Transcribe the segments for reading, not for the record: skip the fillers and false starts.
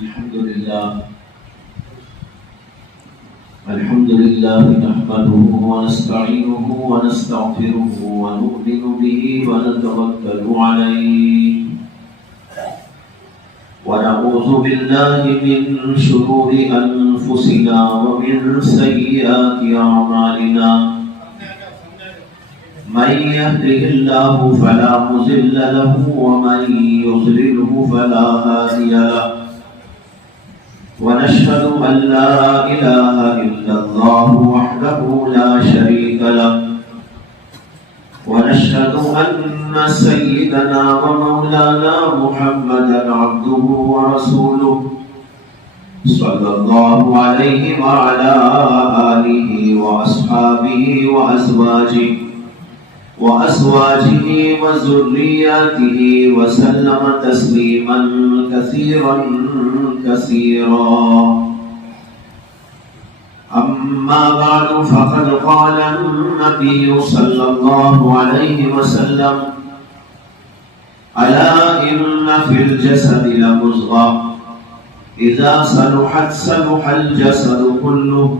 الحمد لله نحمده ونستعينه ونستغفره ونؤمن به ونتوكل عليه ونعوذ بالله من شرور أنفسنا ومن سيئات أعمالنا من يهده الله فلا مضل له ومن يضلله فلا هادي له ونشهد أن لا إله إلا الله وحده لا شريك له ونشهد أن سيدنا ومولانا محمدا عبده ورسوله صلى الله عليه وعلى آله وأصحابه وأزواجه وذرياته وسلم تسليما كثيرا أما بعد فقد قال النبي صلى الله عليه وسلم ألا إن في الجسد لمضغة إذا صلحت صلح الجسد كله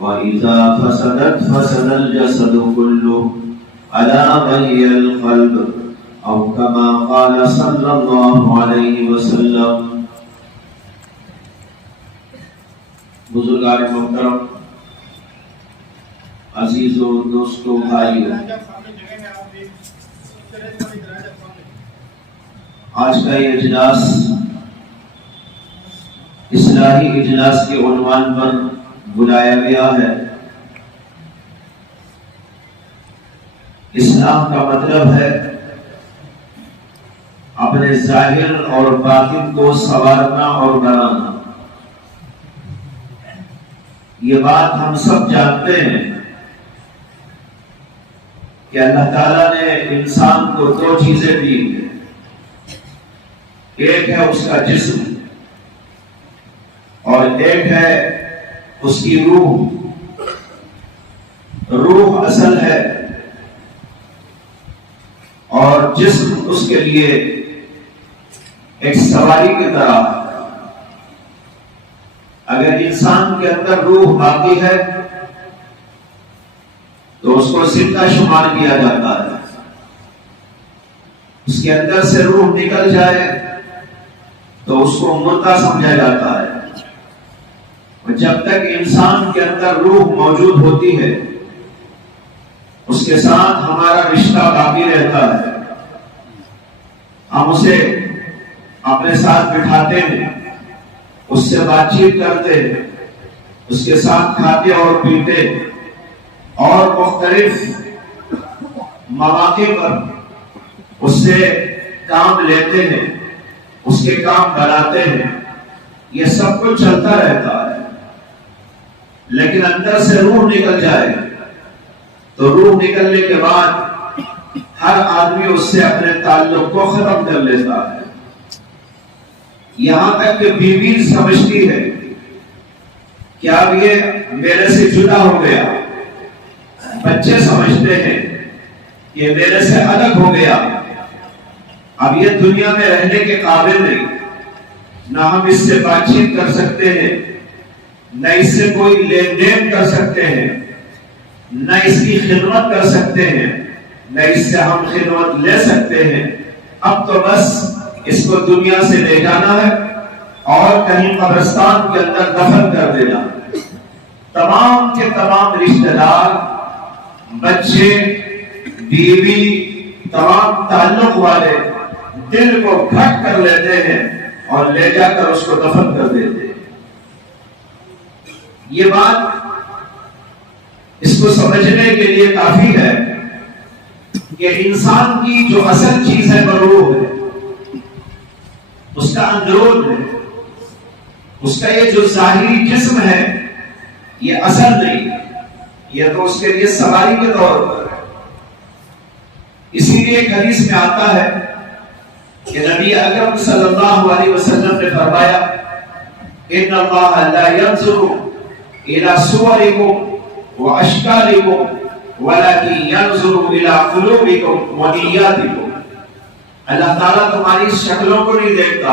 وإذا فسدت فسد الجسد كله ألا وهي القلب أو كما قال صلى الله عليه وسلم. بزرگان محترم، عزیزو، دوستو، بھائیو، آج کا یہ اجلاس اصلاحی اجلاس کے عنوان پر بلایا گیا ہے. اسلام کا مطلب ہے اپنے ظاہر اور باطن کو سنوارنا اور بنانا. یہ بات ہم سب جانتے ہیں کہ اللہ تعالیٰ نے انسان کو دو چیزیں دی ہیں. ایک ہے اس کا جسم اور ایک ہے اس کی روح. روح اصل ہے اور جسم اس کے لیے ایک سواری کی طرح ہے. اگر انسان کے اندر روح باقی ہے تو اس کو زندہ شمار کیا جاتا ہے. اس کے اندر سے روح نکل جائے تو اس کو مردہ سمجھا جاتا ہے. اور جب تک انسان کے اندر روح موجود ہوتی ہے اس کے ساتھ ہمارا رشتہ باقی رہتا ہے. ہم اسے اپنے ساتھ بٹھاتے ہیں، اس سے بات چیت کرتے، اس کے ساتھ کھاتے اور پیتے اور مختلف مواقع پر اس سے کام لیتے ہیں، اس کے کام بناتے ہیں. یہ سب کچھ چلتا رہتا ہے. لیکن اندر سے روح نکل جائے تو روح نکلنے کے بعد ہر آدمی اس سے اپنے تعلق کو ختم کر لیتا ہے. یہاں تک کہ بیوی سمجھتی ہے کہ اب یہ میرے سے جدا ہو گیا. بچے سمجھتے ہیں کہ میرے سے الگ ہو گیا، اب یہ دنیا میں رہنے کے قابل نہیں. نہ ہم اس سے بات چیت کر سکتے ہیں، نہ اس سے کوئی لین دین کر سکتے ہیں، نہ اس کی خدمت کر سکتے ہیں، نہ اس سے ہم خدمت لے سکتے ہیں. اب تو بس اس کو دنیا سے لے جانا ہے اور کہیں قبرستان کے اندر دفن کر دینا. تمام کے تمام رشتہ دار، بچے، بیوی، تمام تعلق والے دل کو گھٹ کر لیتے ہیں اور لے جا کر اس کو دفن کر دیتے ہیں. یہ بات اس کو سمجھنے کے لیے کافی ہے کہ انسان کی جو اصل چیز ہے وہ روح ہے، اس کا اندرون ہے. اس کا یہ جو ظاہری جسم ہے یہ اصل نہیں، یہ تو اس کے لیے سواری کے طور پر ہے. اسی لیے ایک حدیث میں آتا ہے کہ نبی اکرم صلی اللہ علیہ وسلم نے فرمایا ان اللہ لا ينظر الى صورکم واشکالکم ولكن ينظر الى قلوبکم ونیاتکم. اللہ تعالیٰ تمہاری شکلوں کو نہیں دیکھتا،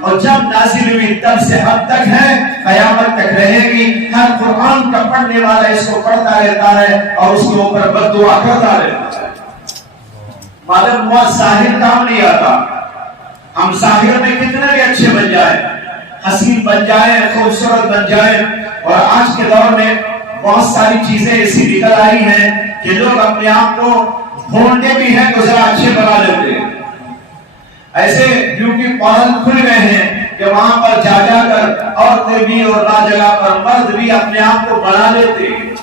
اور جب نازل ہوئی تب سے اب تک ہے، قیامت تک رہے گی۔ ہر قرآن کا پڑھنے والا اس کو پڑھتا رہتا ہے اور اس کے اوپر بد دعا کرتا رہتا ہے۔ معلوم ہوا ظاہر کام نہیں آتا۔ ہم ظاہر میں کتنے بھی اچھے بن جائیں، حسین بن جائیں، خوبصورت بن جائیں، اور آج کے دور میں بہت ساری چیزیں ایسی نکل آئی ہیں کہ لوگ اپنے آپ کو ڈھونڈتے بھی ہیں تو ذرا اچھے بنا لیتے ہیں۔ ایسے بیوٹی پارلر کھل گئے ہیں کہ وہاں پر جا جا کر عورتیں بھی اور لا جگہ پر مرد بھی اپنے آپ کو بنا لیتے ہیں،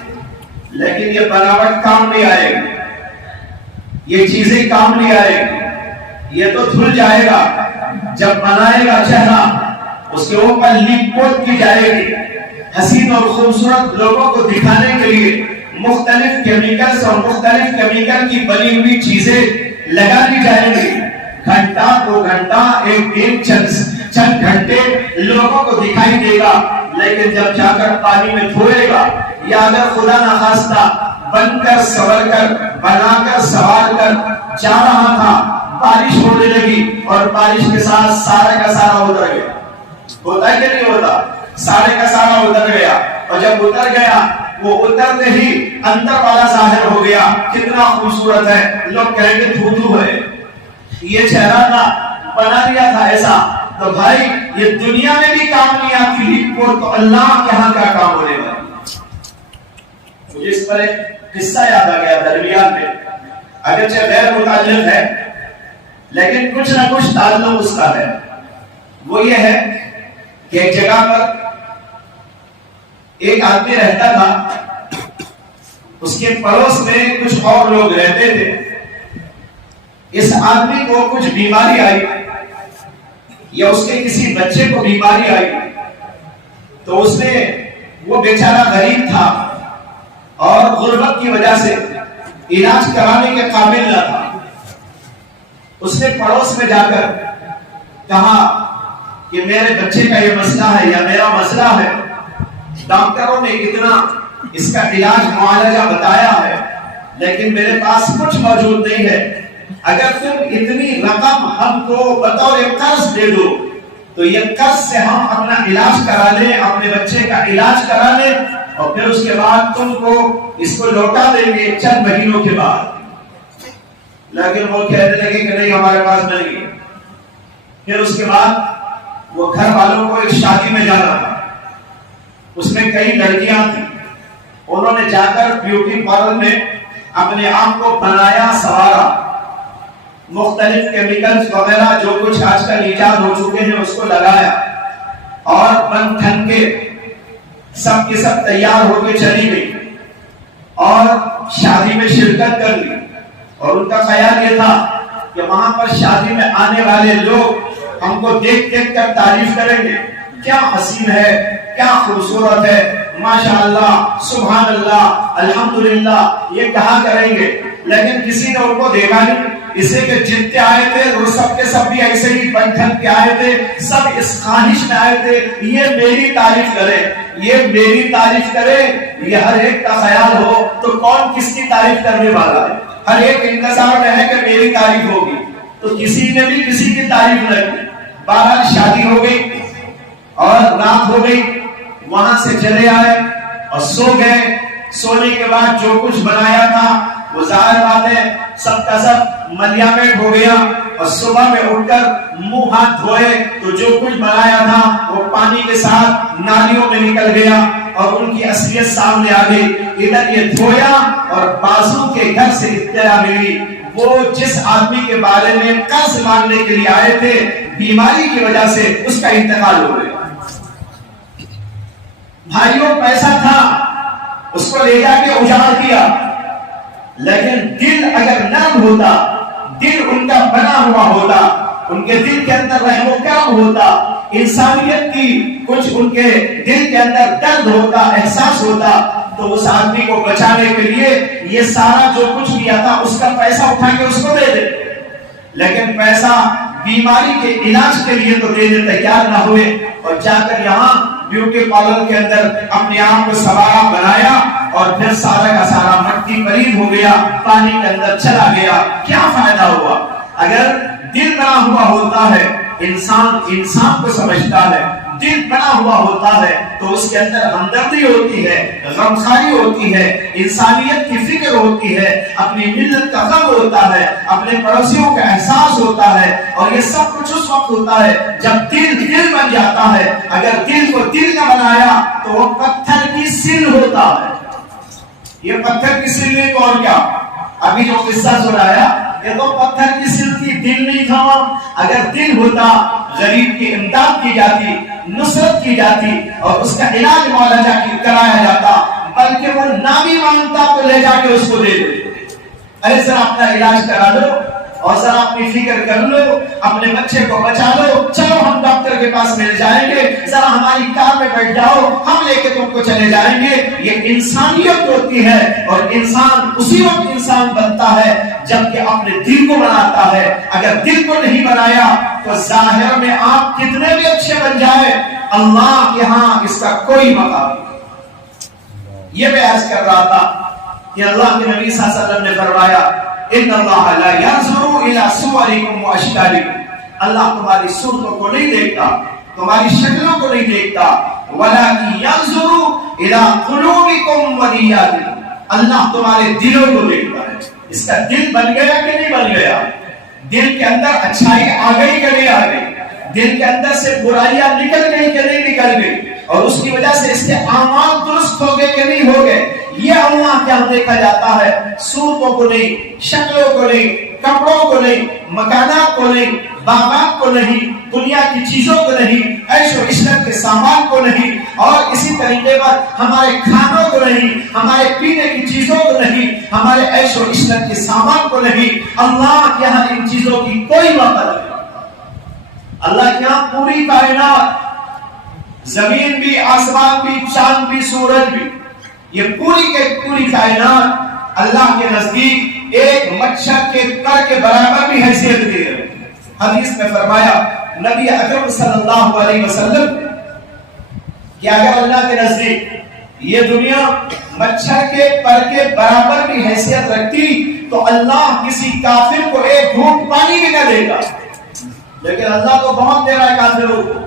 لیکن یہ بناوٹ کام نہیں آئے گی، یہ چیزیں کام نہیں آئے گی، یہ تو دھل جائے گا۔ جب بنائے گا چہرہ اس کے اوپر لیپ پوت کی جائے گی، حسین اور خوبصورت لوگوں کو دکھانے کے لیے مختلف کیمیکلز اور مختلف کیمیکل کی بنی ہوئی چیزیں لگا دی جائیں گی۔ گھنٹہ 2 گھنٹہ 1 دن چند گھنٹے لوگوں کو دکھائی دے گا، لیکن جب جا کر پانی میں دھوئے گا یا اگر خدا نخواستہ بن کر سور کر بنا کر سوار کر جا رہا تھا، بارش ہونے لگی اور بارش کے ساتھ سارے کا سارا اتر گیا۔ ہوتا ہے کہ نہیں ہوتا؟ سارے کا سارا اتر گیا، اور جب اتر گیا وہ اترتے ہی اندر والا ظاہر ہو گیا، کتنا خوبصورت ہے، لوگ کہیں گے دھو ہے، یہ چہرہ تھا بنا دیا تھا ایسا۔ تو بھائی یہ دنیا میں بھی کام نہیں آتی لیپ کو، تو اللہ کے ہاں کیا کام ہونے گا؟ مجھے اس پر ایک قصہ یاد آ گیا درمیان میں، اگرچہ غیر متعلق ہے لیکن کچھ نہ کچھ تعلق اس کا ہے۔ وہ یہ ہے کہ ایک جگہ پر ایک آدمی رہتا تھا، اس کے پڑوس میں کچھ اور لوگ رہتے تھے۔ اس آدمی کو کچھ بیماری آئی یا اس کے کسی بچے کو بیماری آئی تو اس نے، وہ بیچارہ غریب تھا اور غربت کی وجہ سے علاج کرانے کے قابل نہ تھا، اس نے پڑوس میں جا کر کہا کہ میرے بچے کا یہ مسئلہ ہے یا میرا مسئلہ ہے، ڈاکٹروں نے اتنا اس کا علاج معالجہ بتایا ہے لیکن میرے پاس کچھ موجود نہیں ہے، اگر تم اتنی رقم ہم کو بطور قرض دے دو تو یہ قرض سے ہم اپنا علاج کرا لیں، اپنے بچے کا علاج کرا لیں، اور پھر اس کے بعد تم کو اس کو لوٹا دیں گے چند مہینوں کے بعد۔ لیکن وہ کہنے لگے کہ نہیں ہمارے پاس نہیں ہے۔ پھر اس کے بعد وہ گھر والوں کو ایک شادی میں جانا تھا، اس میں کئی لڑکیاں تھیں، انہوں نے جا کر بیوٹی پارلر میں اپنے آپ کو بنایا سوارا، مختلف کیمیکلز وغیرہ جو کچھ آج کل ایجاد ہو چکے ہیں اس کو لگایا، اور بن ٹھن کے سب کے سب تیار ہو کے چلی گئی اور شادی میں شرکت کر لی، اور ان کا خیال یہ تھا کہ وہاں پر شادی میں آنے والے لوگ ہم کو دیکھ دیکھ کر تعریف کریں گے، کیا حسین ہے، کیا خوبصورت ہے، ماشاءاللہ سبحان اللہ الحمدللہ، یہ کہا کریں گے۔ لیکن کسی نے ان کو دیکھا نہیں، اسے کہ جتنے آئے تھے وہ سب کے سب بھی ایسے ہی بنٹھن کے آئے تھے، سب اس خواہش میں آئے تھے یہ میری تعریف کرے، یہ میری تعریف کرے۔ یہ ہر ایک کا خیال ہو تو کون کس کی تعریف کرنے والا ہے، ہر ایک انتظار میں ہے کہ میری تعریف ہوگی، تو کسی نے بھی کسی کی تعریف نہ کی۔ بہرحال شادی ہو گئی اور رات ہو گئی، وہاں سے چلے آئے اور سو گئے۔ سونے کے بعد جو کچھ بنایا تھا وہ ظاہر بات ہے سب کا سب ملیامٹ ہو گیا، اور صبح میں اٹھ کر منہ ہاتھ دھوئے تو جو کچھ بنایا تھا وہ پانی کے ساتھ نالیوں میں نکل گیا اور ان کی اصلیت سامنے آ گئی۔ ادھر یہ دھویا اور بازو کے گھر سے اطلاع ملی، وہ جس آدمی کے بارے میں قرض مانگنے کے لیے آئے تھے بیماری کی وجہ سے اس کا انتقال ہو گیا۔ بھائیوں پیسہ تھا، اس کو لے جا کے اجاڑ دیا، لیکن دل اگر نرم ہوتا، دل ان کا بنا ہوا ہوتا، ان کے دل کے اندر رحم و کرم ہوتا، انسانیت کی کچھ ان کے دل کے اندر درد ہوتا، احساس ہوتا، تو اس آدمی کو بچانے کے لیے یہ سارا جو کچھ کیا تھا اس کا پیسہ اٹھا کے اس کو دے دے۔ لیکن پیسہ بیماری کے علاج کے لیے تو دینے تیار نہ ہوئے، اور جا کر یہاں بیوٹی پارلر کے اندر اپنے آپ کو سوارا بنایا، اور پھر سارا کا سارا مٹی پلید ہو گیا، پانی کے اندر چلا گیا۔ کیا فائدہ ہوا؟ اگر دل بنا ہوا ہوتا ہے انسان کو سمجھتا ہے، دل بنا ہوا ہوتا ہے تو اس کے اندر ہمدردی ہوتی ہے، غمخواری ہوتی ہے، انسانیت کی فکر ہوتی ہے، اپنی ملت کا غم ہوتا ہے، اپنے پڑوسیوں کا احساس ہوتا ہے، اور یہ سب کچھ اس وقت ہوتا ہے جب دل بن جاتا ہے۔ اگر دل کو دل کا بنایا تو وہ پتھر کی سل ہوتا ہے۔ یہ پتھر کی سل نہیں تو اور کیا؟ ابھی جو قصہ سنایا یہ تو پتھر کی سل تھی، دل نہیں تھا۔ اگر دل ہوتا غریب کی امداد کی جاتی، نصرت کی جاتی، اور اس کا علاج معالجہ کرایا جاتا، بلکہ وہ نہ بھی مانگتا تو لے جا کے اس کو دے دے، ارے ذرا اپنا علاج کرا لو اور ذرا اپنی فکر کر لو، اپنے بچے کو بچا لو، چلو ہم ڈاکٹر کے پاس مل جائیں گے، ذرا ہماری کار میں بیٹھ جاؤ، ہم لے کے تم کو چلے جائیں گے۔ یہ انسانیت ہوتی ہے، اور انسان اسی وقت انسان بنتا ہے جب کہ اپنے دل کو بناتا ہے۔ اگر دل کو نہیں بنایا تو ظاہر میں آپ کتنے بھی اچھے بن جائے، اللہ کے ہاں اس کا کوئی مقام نہیں۔ یہ میں عرض کر رہا تھا کہ اللہ کے نبی صلی اللہ علیہ وسلم نے فرمایا ان اللہ لا ينظر الى صوركم واشكالكم، اللہ تمہاری صورتوں کو نہیں دیکھتا، تمہاری شکلوں کو نہیں دیکھتا، ولكن ينظر الى قلوبكم ونياتكم، اللہ تمہارے دلوں کو دیکھتا ہے۔ اس کا دل بن گیا کہ نہیں بن گیا؟ دل کے اندر اچھائی آ گئی کہ نہیں آ گئی؟ دل کے اندر سے برائیاں نکل گئی کہ نہیں نکل گئی؟ اور اس کی وجہ سے اس کے اعمال درست ہو گئے کہ نہیں ہو گئے؟ یہ اللہ کیا دیکھا جاتا ہے، صورتوں کو نہیں، شکلوں کو نہیں، کپڑوں کو نہیں، مکانات کو نہیں، باغات کو نہیں، دنیا کی چیزوں کو نہیں، عیش و عشرت کے سامان کو نہیں، اور اسی طریقے پر ہمارے کھانوں کو نہیں، ہمارے پینے کی چیزوں کو نہیں، ہمارے عیش و عشرت کے سامان کو نہیں۔ اللہ کے یہاں ان چیزوں کی کوئی وقت نہیں۔ اللہ کے یہاں پوری کائنات، زمین بھی، آسمان بھی، چاند بھی، سورج بھی، یہ پوری کائنات اللہ کے نزدیک ایک مچھر کے پر کے برابر بھی حیثیت دی ہے۔ حدیث میں فرمایا نبی اکرم صلی اللہ علیہ وسلم کہ اگر اللہ کے نزدیک یہ دنیا مچھر کے پر کے برابر بھی حیثیت رکھتی تو اللہ کسی کافر کو ایک گھونٹ پانی بھی نہ دے گا، لیکن اللہ تو بہت دے رہا ہے کافروں کو،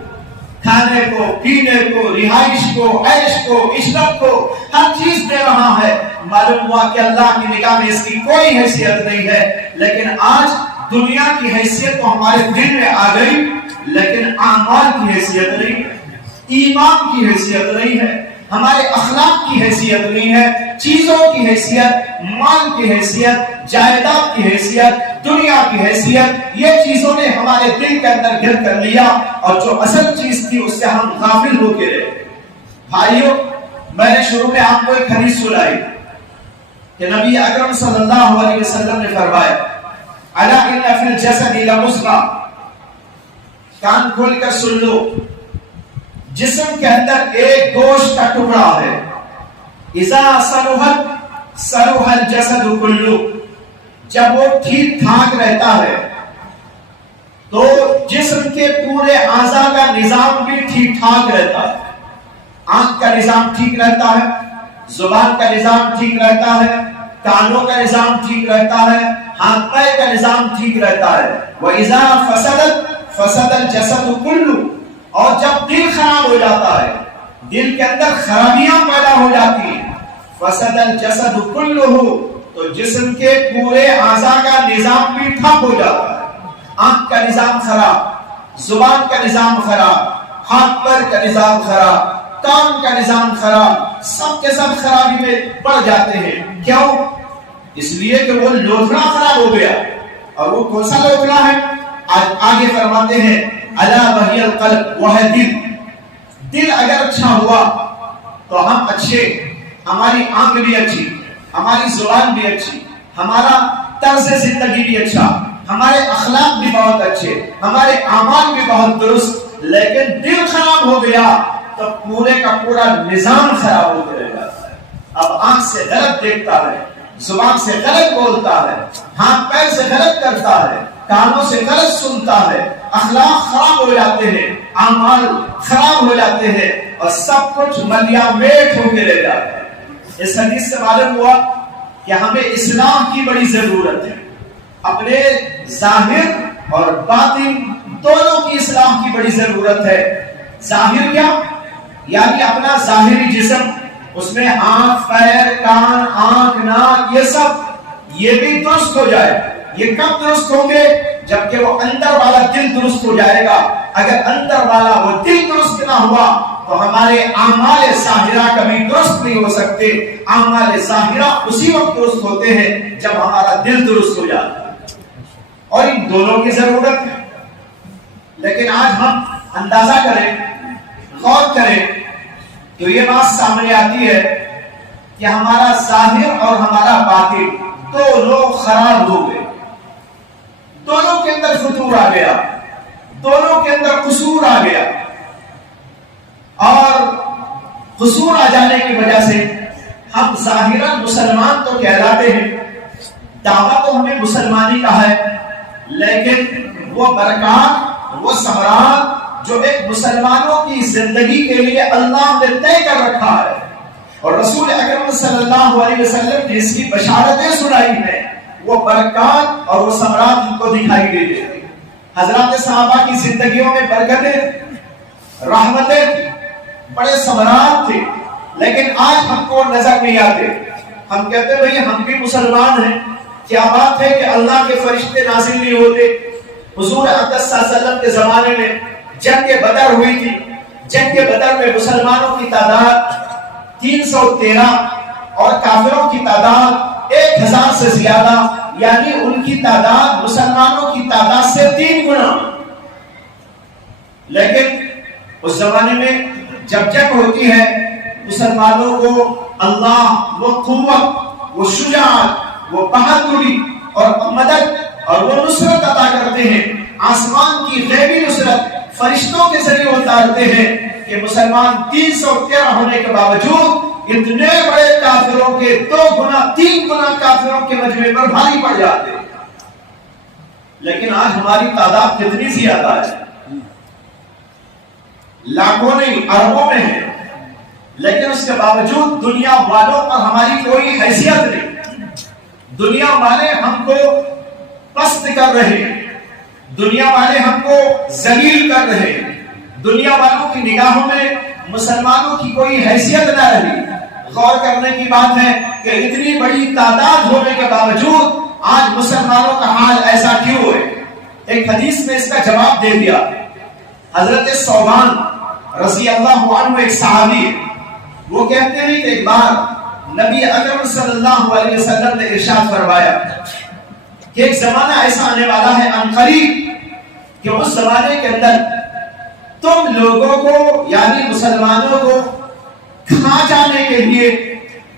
کھانے کو، پینے کو، رہائش کو، عیش کو، عشرت کو، ہر چیز دے رہا ہے۔ معلوم ہوا کہ اللہ کی نگاہ میں اس کی کوئی حیثیت نہیں ہے، لیکن آج دنیا کی حیثیت تو ہمارے دل میں آ گئی، لیکن اعمال کی حیثیت نہیں ہے، ایمان کی حیثیت نہیں ہے، ہمارے اخلاق کی حیثیت نہیں ہے، چیزوں کی حیثیت، مال کی حیثیت، جائیداد کی حیثیت، دنیا کی حیثیت، یہ چیزوں نے ہمارے دل کے اندر گھر کر لیا، اور جو اصل چیز تھی اس سے ہم غافل ہو کے رہے۔ بھائیو، میں نے شروع میں آپ کو ایک حدیث سنائی کہ نبی اکرم صلی اللہ علیہ وسلم نے فرمایا الا ان فی الجسد لمضغہ، کان کھول کر سن لو، جسم کے اندر ایک گوشت کا ٹکڑا ہے، اذا صلحت صلح الجسد کلہ، جب وہ ٹھیک ٹھاک رہتا ہے تو جسم کے پورے اعضاء کا نظام بھی ٹھیک ٹھاک رہتا ہے۔ آنکھ کا نظام ٹھیک رہتا ہے، زبان کا نظام ٹھیک رہتا ہے، کانوں کا نظام ٹھیک رہتا ہے، ہاتھ پیر کا نظام ٹھیک رہتا ہے۔ وَإِذَا فَسَدَتْ فَسَدَ الْجَسَدُ كُلُّهُ، اور جب دل خراب ہو جاتا ہے، دل کے اندر خرابیاں پیدا ہو جاتی ہیں، فَسَدَ الْجَسَدُ كُلُّهُ، تو جسم کے پورے اعضاء کا نظام بھی ٹھپ ہو جاتا ہے۔ آنکھ کا نظام خراب، زبان کا نظام خراب، ہاتھ پیر کا نظام خراب، کان کا نظام خراب، سب کے سب خرابی میں پڑ جاتے ہیں۔ کیوں؟ اس لیے کہ وہ لوتھڑا خراب ہو گیا، اور وہ کون سا لوتھڑا ہے؟ آگے فرماتے ہیں الا وہی القلب، وہ ہے دل۔ دل اگر اچھا ہوا تو ہم اچھے، ہماری آنکھ بھی اچھی، ہماری زبان بھی اچھی، ہمارا طرز زندگی بھی اچھا، ہمارے اخلاق بھی بہت اچھے، ہمارے اعمال بھی بہت درست۔ لیکن دل خراب ہو گیا تو پورے کا پورا نظام خراب ہو کے رہ جاتا ہے۔ اب آنکھ سے غلط دیکھتا ہے، زبان سے غلط بولتا ہے، ہاتھ پیر سے غلط کرتا ہے، کانوں سے غلط سنتا ہے، اخلاق خراب ہو جاتے ہیں، اعمال خراب ہو جاتے ہیں، اور سب کچھ ملیا میٹ ہو کے رہ جاتا ہے۔ اس حدیث سے معلوم ہوا کہ ہمیں اصلاح کی بڑی ضرورت ہے۔ اپنے ظاہر اور باطن دونوں کی اصلاح کی بڑی ضرورت ہے. ظاہر کیا؟ یعنی اپنا ظاہری جسم، اس میں آنکھ، پیر، کان، آنکھ، ناک، یہ سب یہ بھی درست ہو جائے. یہ کب درست ہوں گے؟ جبکہ وہ اندر والا دل درست ہو جائے گا. اگر اندر والا وہ دل درست نہ ہوا تو ہمارے اعمال ظاہرہ کبھی درست نہیں ہو سکتے. اعمال ظاہرہ اسی وقت درست ہوتے ہیں جب ہمارا دل درست ہو جاتا ہے، اور ان دونوں کی ضرورت ہے. لیکن آج ہم اندازہ کریں، غور کریں تو یہ بات سامنے آتی ہے کہ ہمارا ظاہر اور ہمارا باطن دونوں خراب ہو گئے. دونوں کے اندر فتور آ گیا، دونوں کے اندر قصور آ گیا. اور قصور آ جانے کی وجہ سے ہم ظاہراً مسلمان تو کہلاتے ہیں، دعویٰ تو ہمیں مسلمانی کا ہے، لیکن وہ برکات، وہ ثمرات جو ایک مسلمانوں کی زندگی کے لیے اللہ نے طے کر رکھا ہے اور رسول اکرم صلی اللہ علیہ وسلم نے اس کی بشارتیں سنائی ہیں، وہ برکات اور وہ ثمرات ان کو دکھائی دیتے ہیں. حضرات صحابہ کی زندگیوں میں برکتیں، رحمتیں تھی، بڑے ثمرات تھے، لیکن آج ہم کو نظر نہیں آتے. ہم کہتے ہیں بھئی ہم بھی مسلمان ہیں، کیا بات ہے کہ اللہ کے فرشتے نازل نہیں ہوتے. حضور اقدس صلی اللہ علیہ وسلم کے زمانے میں جنگ بدر ہوئی تھی. جنگ بدر میں مسلمانوں کی تعداد 313 اور کافروں کی تعداد 1000 سے زیادہ، یعنی ان کی تعداد مسلمانوں کی تعداد سے 3 گنا. لیکن اس زمانے میں جب جنگ ہوتی ہے مسلمانوں کو اللہ وہ قوت، وہ شجاعت، وہ بہادری اور مدد اور وہ نصرت عطا کرتے ہیں. آسمان کی غیبی نصرت فرشتوں کے ذریعے اتارتے ہیں کہ مسلمان 313 ہونے کے باوجود اتنے بڑے کافروں کے 2 گنا 3 گنا کافروں کے مجمع پر بھاری پڑ جاتے. لیکن آج ہماری تعداد کتنی زیادہ ہے؟ لاکھوں نہیں، اربوں میں ہے، لیکن اس کے باوجود دنیا والوں پر ہماری کوئی حیثیت نہیں. دنیا والے ہم کو پست کر رہے ہیں، دنیا والے ہم کو ذلیل کر رہے ہیں. دنیا والوں کی نگاہوں میں مسلمانوں کی کوئی حیثیت نہ رہی. غور کرنے کی بات ہے کہ اتنی بڑی تعداد ہونے کے باوجود آج مسلمانوں کا حال ایسا کیوں ہے؟ ایک حدیث میں اس کا جواب دے دیا. حضرت ثوبان رضی اللہ عنہ ایک صحابی ہے، وہ کہتے ہیں کہ ایک بار نبی اکرم صلی اللہ علیہ وسلم نے ارشاد فرمایا کہ ایک زمانہ ایسا آنے والا ہے عنقریب کہ اس زمانے کے اندر تم لوگوں کو یعنی مسلمانوں کو کھا جانے کے لیے،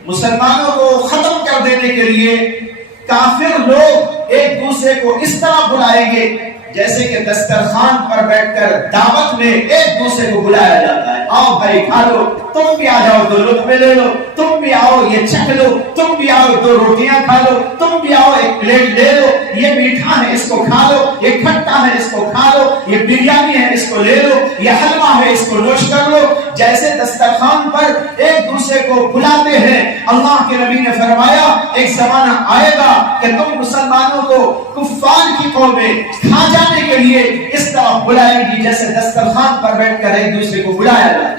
مسلمانوں کو ختم کر دینے کے لیے کافر لوگ ایک دوسرے کو اس طرح بلائیں گے جیسے کہ دسترخوان پر بیٹھ کر دعوت میں ایک دوسرے کو بلایا جاتا ہے. آؤ بھائی کھا لو، تم بھی آ جاؤ 2 لقمے لے لو، تم بھی آؤ یہ چکھ لو، تم بھی آؤ 2 روٹیاں کھا لو، تم بھی آؤ 1 پلیٹ لے لو، یہ میٹھا ہے اس کو کھا لو، یہ کھٹا ہے اس کو کھا لو، یہ بریانی ہے اس کو لے لو، یہ حلوہ ہے اس کو نوش کر لو. جیسے دسترخوان پر ایک دوسرے کو بلاتے ہیں، اللہ کے نبی نے فرمایا ایک زمانہ آئے گا کہ تم مسلمانوں کو کفار کی قومیں کھا جانے کے لیے اس طرح بلائیں گی جیسے دسترخوان پر بیٹھ کر ایک دوسرے کو بلایا جائے.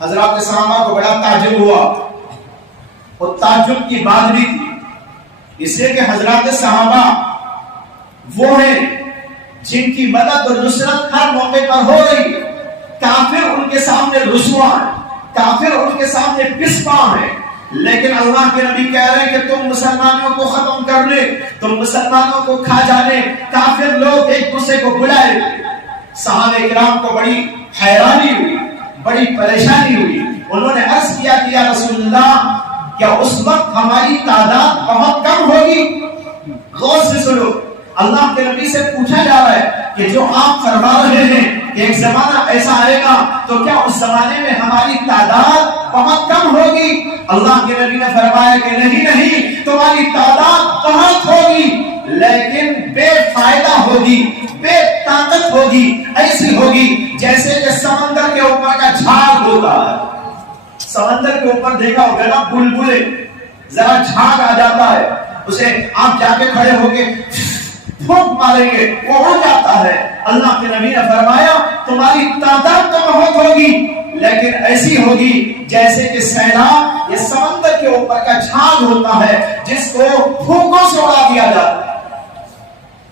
حضرات صحابہ کو بڑا تعجب ہوا. وہ تعجب کی بات نہیں تھی، اس لیے کہ حضرات صحابہ وہ ہیں جن کی مدد اور نصرت ہر موقع پر ہو رہی. کافر ان کے سامنے رسوا ہے، کافر ان کے سامنے پسپا ہے، لیکن اللہ کے نبی کہہ رہے ہیں کہ تم مسلمانوں کو ختم کرنے، تم مسلمانوں کو کھا جانے کافر لوگ ایک دوسرے کو بلائے. صحابہ کرام کو بڑی حیرانی ہوئی، بڑی پریشانی ہوئی. انہوں نے عرض کیا کہ یا رسول اللہ کیا اس وقت ہماری تعداد بہت کم ہوگی؟ غور سے سنو، اللہ کے نبی سے پوچھا جا رہا ہے کہ جو آپ فرما رہے ہیں کہ ایک زمانہ ایسا آئے گا تو کیا اس زمانے میں ہماری تعداد بہت کم ہوگی؟ اللہ کے نبی نے فرمایا کہ نہیں، تمہاری تعداد بہت ہوگی لیکن بے فائدہ ہوگی، بے طاقت ہوگی، ایسی ہوگی جیسے کہ سمندر کے اوپر کا جھاگ ہوتا ہے. سمندر کے اوپر دیکھا ہوگا نا بلبلے، ذرا جھاگ آ جاتا ہے اسے آپ جا کے کھڑے ہو کے پھونک ماریں گے وہ ہو جاتا ہے. اللہ کے نبی نے فرمایا تمہاری تعداد تو بہت ہوگی لیکن ایسی ہوگی جیسے کہ سیلاب یا سمندر کے اوپر کا جھاگ ہوتا ہے جس کو پھونکوں سے اڑا دیا جاتا ہے.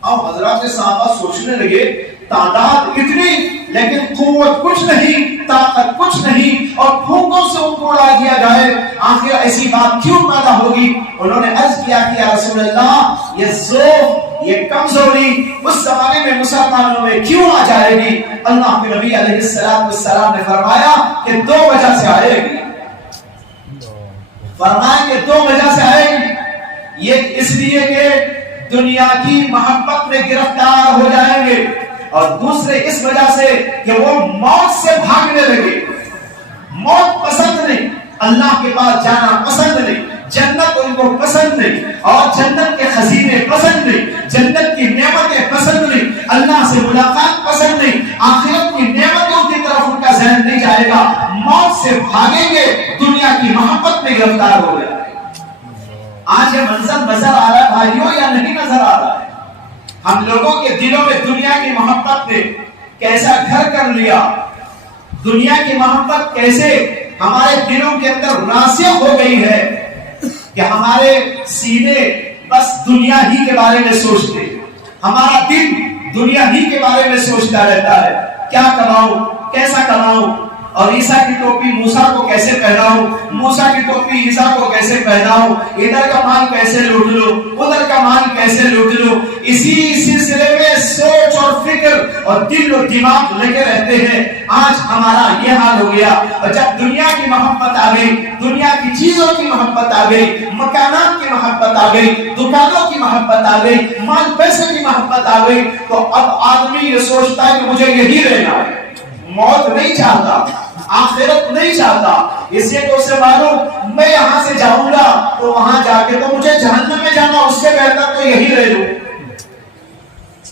اب حضرات صحابہ سوچنے لگے تعداد اتنی لیکن قوت کچھ نہیں, طاقت کچھ نہیں, اور پھونکوں سے ان کو اڑا دیا جائے, آخر ایسی بات کیوں پیدا ہوگی؟ انہوں نے عرض کیا کہ یا رسول اللہ یہ ضعف, یہ کمزوری اس زمانے میں مسلمانوں میں کیوں آ جائے گی؟ اللہ کے نبی علیہ السلام نے فرمایا کہ دو وجہ سے آئے گی. فرمایا کہ دو وجہ سے آئے گی. یہ اس لیے کہ دنیا کی محبت میں گرفتار ہو جائیں گے, اور دوسرے اس وجہ سے کہ وہ موت سے بھاگنے لگے. موت پسند نہیں, اللہ کے پاس جانا پسند نہیں, جنت ان کو پسند نہیں, اور جنت کے خزینے پسند نہیں, جنت کی نعمتیں پسند نہیں, اللہ سے ملاقات پسند نہیں, آخرت کی نعمتوں کی طرف ان کا ذہن نہیں جائے گا. موت سے بھاگیں گے, دنیا کی محبت میں گرفتار ہو گئے. آج یہ منظر نظر آ رہا ہے بھائیوں یا نہیں نظر آ رہا ہے؟ ہم لوگوں کے دلوں میں دنیا کی محبت نے کیسا گھر کر لیا, دنیا کی محبت کیسے ہمارے دلوں کے اندر راسخ ہو گئی ہے کہ ہمارے سینے بس دنیا ہی کے بارے میں سوچتے, ہمارا دل دنیا ہی کے بارے میں سوچتا رہتا ہے. کیا کماؤں, کیسا کماؤں, اور عیسیٰ کی ٹوپی موسیٰ کو کیسے پہناؤں, موسیٰ کی ٹوپی عیسیٰ کو کیسے پہناؤں, ادھر کا مال کیسے لوٹ لو, ادھر کا مال کیسے لوٹ لو. اسی سلسلے میں سوچ اور فکر اور دل و دماغ لگے رہتے ہیں. آج ہمارا یہ حال ہو گیا. اور جب دنیا کی محبت آ گئی, دنیا کی چیزوں کی محبت آ گئی, مکانات کی محبت آ گئی, دکانوں کی محبت آ گئی, مال پیسے کی محبت آ گئی, تو اب آدمی یہ سوچتا ہے کہ مجھے یہی رہنا ہے, موت نہیں چاہتا, آخرت نہیں چاہتا. اس لیے تو اسے معلوم میں یہاں سے جاؤں گا تو وہاں جا کے تو مجھے جہنم میں جانا, اس سے بہتر تو یہی رہ لوں.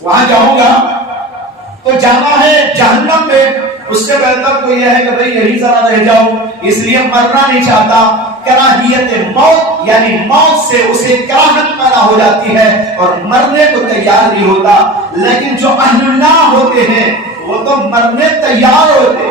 وہاں جاؤں گا تو جانا ہے جہنم میں, اس سے بہتر تو یہ ہے کہ بھئی یہی ذرا رہ جاؤں. اس لیے مرنا نہیں چاہتا. کراہیت موت یعنی موت سے اسے کراہت پیدا ہو جاتی ہے اور مرنے کو تیار نہیں ہوتا. لیکن جو اہل اللہ ہوتے ہیں وہ تو مرنے تیار ہوتے,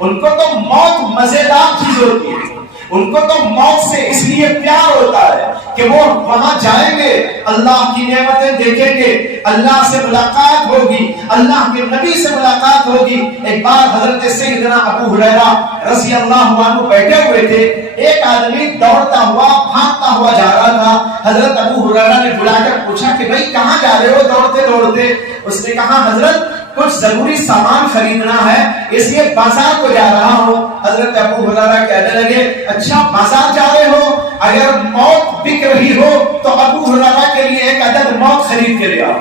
ان کو تو موت مزیدار چیز ہوتی ہے, ان کو تو موت سے اس لیے پیار ہوتا ہے کہ وہ وہاں جائیں گے, اللہ کی نعمتیں دیکھیں گے, اللہ سے ملاقات ہوگی, اللہ کے نبی سے ملاقات ہوگی. ایک بار حضرت سیدنا ابو ہریرہ رضی اللہ عنہ بیٹھے ہوئے تھے, ایک آدمی دوڑتا ہوا بھاگتا ہوا جا رہا تھا. حضرت ابو ہریرہ نے بلا کر پوچھا کہ بھائی کہاں جا رہے ہو دوڑتے دوڑتے؟ اس نے کہا حضرت کچھ ضروری سامان خریدنا ہے اس لیے بازار کو جا رہا ہوں. حضرت ابو ہریرہ کہنے لگے اچھا بازار جا رہے ہو, اگر موت بک رہی ہو تو ابو ہریرہ کے لیے ایک عدد موت خرید کے لے آؤ.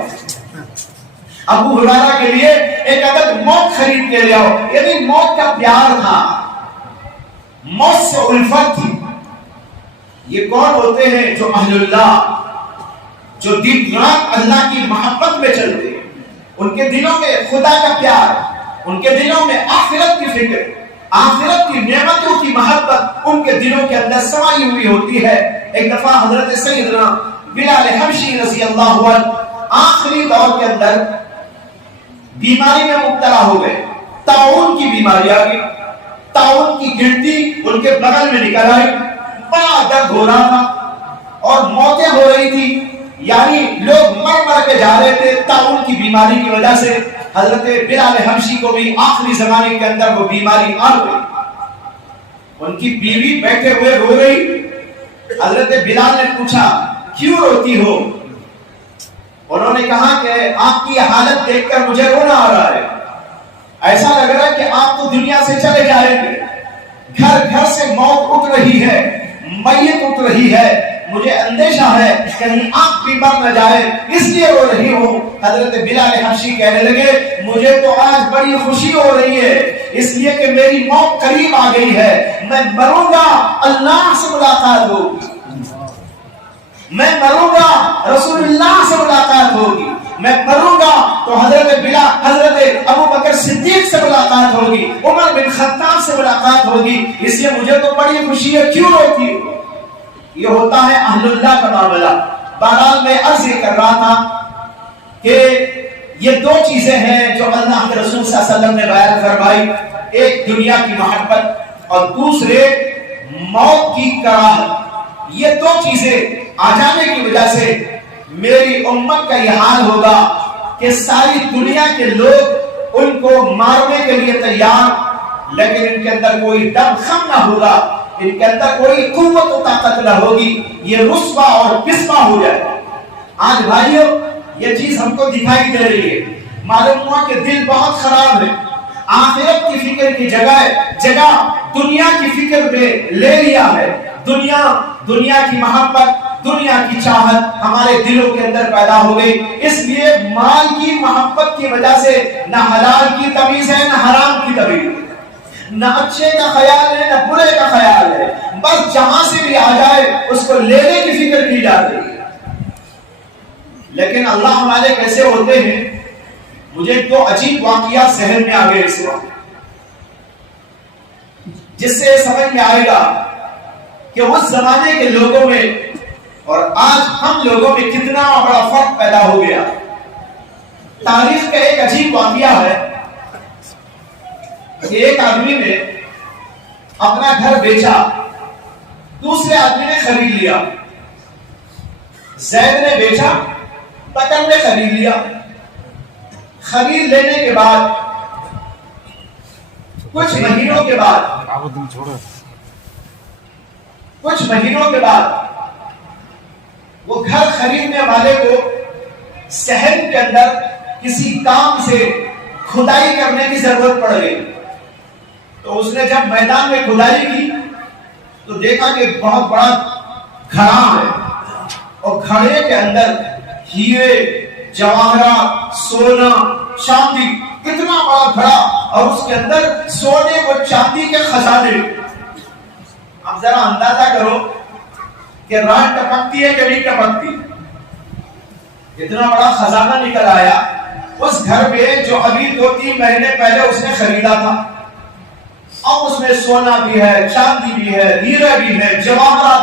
ابو ہریرہ کے لیے ایک عدد موت خرید کے لے آؤ. یعنی موت کا پیار تھا, موت سے الفت تھی. یہ کون ہوتے ہیں؟ جو اہل اللہ, جو دن رات اللہ کی محبت میں چلتے ہیں. ان کے دلوں میں خدا کا پیار, ان کے دلوں میں آخرت کی فکر, آخرت کی نعمتوں کی محبت ان کے دلوں کے اندر سمائی ہوئی ہوتی ہے. ایک دفعہ حضرت سیدنا بلال حبشی رضی اللہ عنہ آخری دور کے اندر بیماری میں مبتلا ہو گئے. طاعون کی بیماری آ گئی, طاعون کی گنتی ان کے بغل میں نکل آئی, بڑا درد ہو رہا تھا اور موتیں ہو رہی تھی, یعنی لوگ مر مر کے جا رہے تھے طاعون کی بیماری کی وجہ سے. حضرت بلال حبشی کو بھی آخری زمانے کے اندر وہ بیماری آ گئی. ان کی بیوی بیٹھے ہوئے رو رہی. حضرت بلال نے پوچھا کیوں روتی ہو؟ انہوں نے کہا کہ آپ کی حالت دیکھ کر مجھے رونا آ رہا ہے, ایسا لگ رہا ہے کہ آپ تو دنیا سے چلے جائیں گے, گھر گھر سے موت اٹھ رہی ہے, میت اٹھ رہی ہے, مجھے اندیشہ ہے کہیں آپ بھی مر نہ جائے اس لیے رو رہی ہوں. حضرت بلال حبشی کہنے لگے مجھے تو آج بڑی خوشی ہو رہی ہے اس لیے کہ میری موت قریب آ گئی ہے, میں مروں گا اللہ سے ملاقات ہوگی, میں مروں گا رسول اللہ سے ملاقات ہوگی, میں مروں گا تو حضرت ابو بکر صدیق سے ملاقات ہوگی, عمر بن خطاب سے ملاقات ہوگی, اس لیے مجھے تو بڑی خوشی ہے. کیوں روتی ہو؟ یہ ہوتا ہے اہل اللہ کا معاملہ۔ بہرحال میں عرض یہ کر رہا تھا کہ یہ دو چیزیں ہیں جو اللہ کے رسول صلی اللہ علیہ وسلم نے بیان فرمائی، ایک دنیا کی محبت اور دوسرے موت کی کراہت۔ یہ دو چیزیں آ جانے کی وجہ سے میری امت کا یہ حال ہوگا کہ ساری دنیا کے لوگ ان کو مارنے کے لیے تیار، لیکن ان کے اندر کوئی دم خم نہ ہوگا، ان کے اندر کوئی قوت و طاقت نہ ہوگی، یہ رسوا اور پسپا ہو جائے۔ آج بھائیو یہ چیز ہم کو دکھائی دے رہی ہے، معلوم ہوا کہ دل بہت خراب ہے، آخرت کی فکر کی جگہ دنیا کی فکر میں لے لیا ہے۔ دنیا کی محبت، دنیا کی چاہت ہمارے دلوں کے اندر پیدا ہو گئی، اس لیے مال کی محبت کی وجہ سے نہ حلال کی تمیز ہے نہ حرام کی تمیز ہے، نہ اچھے کا خیال ہے نہ برے کا خیال ہے، بس جہاں سے بھی آ جائے اس کو لینے کی فکر کی جاتی ہے۔ لیکن اللہ والے کیسے ہوتے ہیں؟ مجھے دو عجیب واقعات ذہن میں آ گئے اس وقت، جس سے سمجھ میں آئے گا کہ اس زمانے کے لوگوں میں اور آج ہم لوگوں میں کتنا بڑا فرق پیدا ہو گیا۔ تاریخ کا ایک عجیب واقعہ ہے کہ ایک آدمی نے اپنا گھر بیچا، دوسرے آدمی نے خرید لیا۔ زید نے بیچا، بکر نے خرید لیا۔ خرید لینے کے بعد کچھ مہینوں کے بعد وہ گھر خریدنے والے کو صحن کے اندر کسی کام سے کھدائی کرنے کی ضرورت پڑ گئی۔ تو اس نے جب میدان میں کھدائی کی تو دیکھا کہ بہت بڑا گھڑا ہے، اور گھڑے کے اندر ہیرے، جواہرات، سونا، چاندی، اتنا بڑا گھڑا، اور اس کے اندر سونے اور چاندی کے خزانے۔ اب ذرا اندازہ کرو کہ رات ٹپکتی ہے کہ نہیں ٹپکتی؟ اتنا بڑا خزانہ نکل آیا اس گھر میں جو ابھی 2-3 مہینے پہلے اس نے خریدا تھا۔ اب اس میں سونا بھی ہے، چاندی بھی ہے، ہیرے بھی ہے، جواہرات۔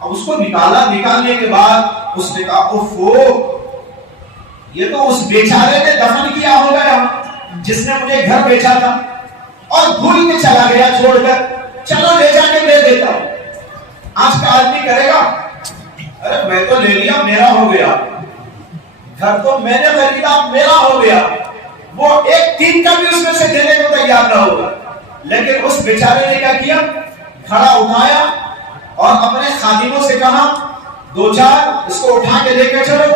اب اس کو نکالنے کے بعد اس نے کہا اوفو، یہ تو اس بیچارے نے دفن کیا ہوگا یہاں جس نے مجھے گھر بیچا تھا، اور بھول کے چلا گیا چھوڑ کر، چلو لے جا کے دے دیتا ہوں۔ آج کا آدمی کرے گا، ارے میں تو لے لیا، میرا ہو گیا، گھر تو میں نے خریدا، میرا ہو گیا، وہ ایک دن کا بھی اس میں سے دینے کو تیار نہ ہوگا۔ لیکن اس بیچارے نے کیا کیا؟ گھڑا اٹھایا اور اپنے خادموں سے کہا 2-4 اس کو اٹھا کے لے کے چلو۔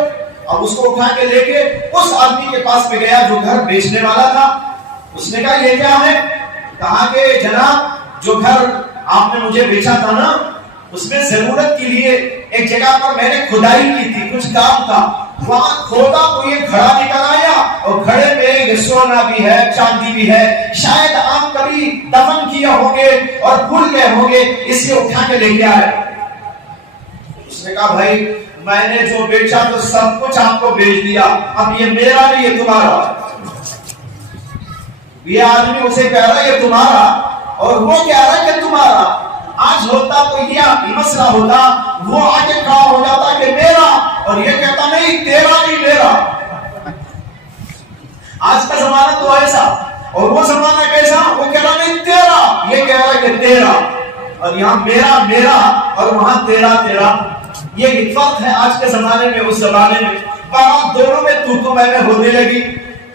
اب اس کو اٹھا کے لے کے اس آدمی کے پاس میں گیا جو گھر بیچنے والا تھا۔ اس نے کہا یہ کیا ہے؟ کہا کہ جناب جو گھر آپ نے مجھے بیچا تھا نا، اس میں ضرورت کے لیے ایک جگہ پر میں نے کھدائی کی تھی، کچھ کام تھا، وہاں کھودا تو یہ گھڑا نکل آیا، اور گھڑے میں یہ سونا بھی ہے، چاندی بھی ہے، شاید آپ کبھی دفن کیے ہوں گے اور بھول گئے ہوں گے، اسے اٹھا کے لے کے آئے۔ اس نے کہا بھائی میں نے جو بیچا تو سب کچھ آپ کو بیچ دیا، اب یہ میرا نہیں، یہ تمہارا۔ یہ آدمی اسے کہہ رہا ہے یہ تمہارا، اور وہ کہہ رہا ہے کہ تمہارا۔ آج ہوتا تو یہ مسئلہ ہوتا، وہ آگے کھڑا ہو جاتا کہ میرا، اور یہ کہتا نہیں تیرا نہیں میرا۔ آج کا زمانہ تو ایسا، اور وہ زمانہ کیسا؟ وہ کہہ رہا نہیں تیرا، یہ کہہ رہا کہ تیرا، اور یہاں میرا میرا اور وہاں تیرا تیرا۔ یہ فرق ہے آج کے زمانے میں اس زمانے میں، پر دونوں میں تو میں ہونے لگی۔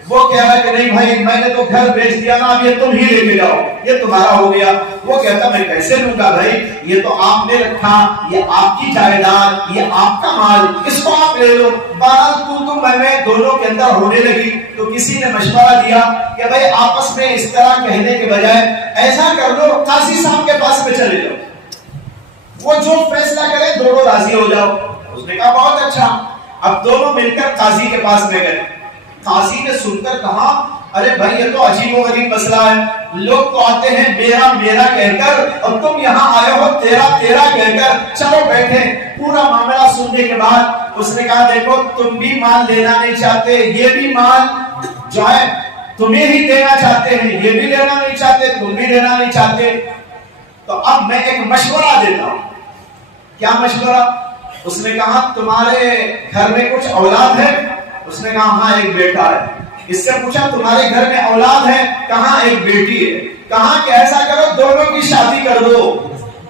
وہ کہہ رہا کہ نہیں بھائی میں نے تو گھر بیچ دیا نا، اب یہ تم ہی لے کے جاؤ، یہ تمہارا ہو گیا۔ وہ کہتا میں کیسے لوں گا بھائی، یہ تو آپ نے رکھا، یہ آپ کی جائیداد، یہ آپ کا مال، اس کو آپ لے لو۔ بہرحال تو میں دونوں کے اندر ہونے لگی۔ تو کسی نے مشورہ دیا کہ بھائی آپس میں اس طرح کہنے کے بجائے ایسا کر لو، قاضی صاحب کے پاس میں چلے جاؤ، وہ جو فیصلہ کرے دونوں راضی ہو جاؤ۔ اس نے کہا بہت اچھا۔ اب دونوں مل کر قاضی کے پاس میں گئے۔ قاضی نے سن کر کہا ارے بھائی یہ تو عجیب و غریب مسئلہ ہے، لوگ تو آتے ہیں میرا میرا کہہ کر، اور تم یہاں آئے ہو تیرا تیرا کہہ کر، چلو بیٹھے۔ پورا معاملہ سننے کے بعد اس نے کہا دیکھو تم بھی مال لینا نہیں چاہتے، یہ بھی مال جو ہے تمہیں ہی دینا چاہتے ہیں، یہ بھی لینا نہیں چاہتے، تم بھی لینا نہیں چاہتے، تو اب میں ایک مشورہ دیتا ہوں۔ کیا مشورہ؟ اس نے کہا تمہارے گھر میں کچھ اولاد ہے؟ اس نے کہا ہاں ایک بیٹا ہے۔ اس سے پوچھا تمہارے گھر میں اولاد ہے؟ کہاں ایک بیٹی ہے۔ کہا کہ ایسا کرو دونوں کی شادی کر دو،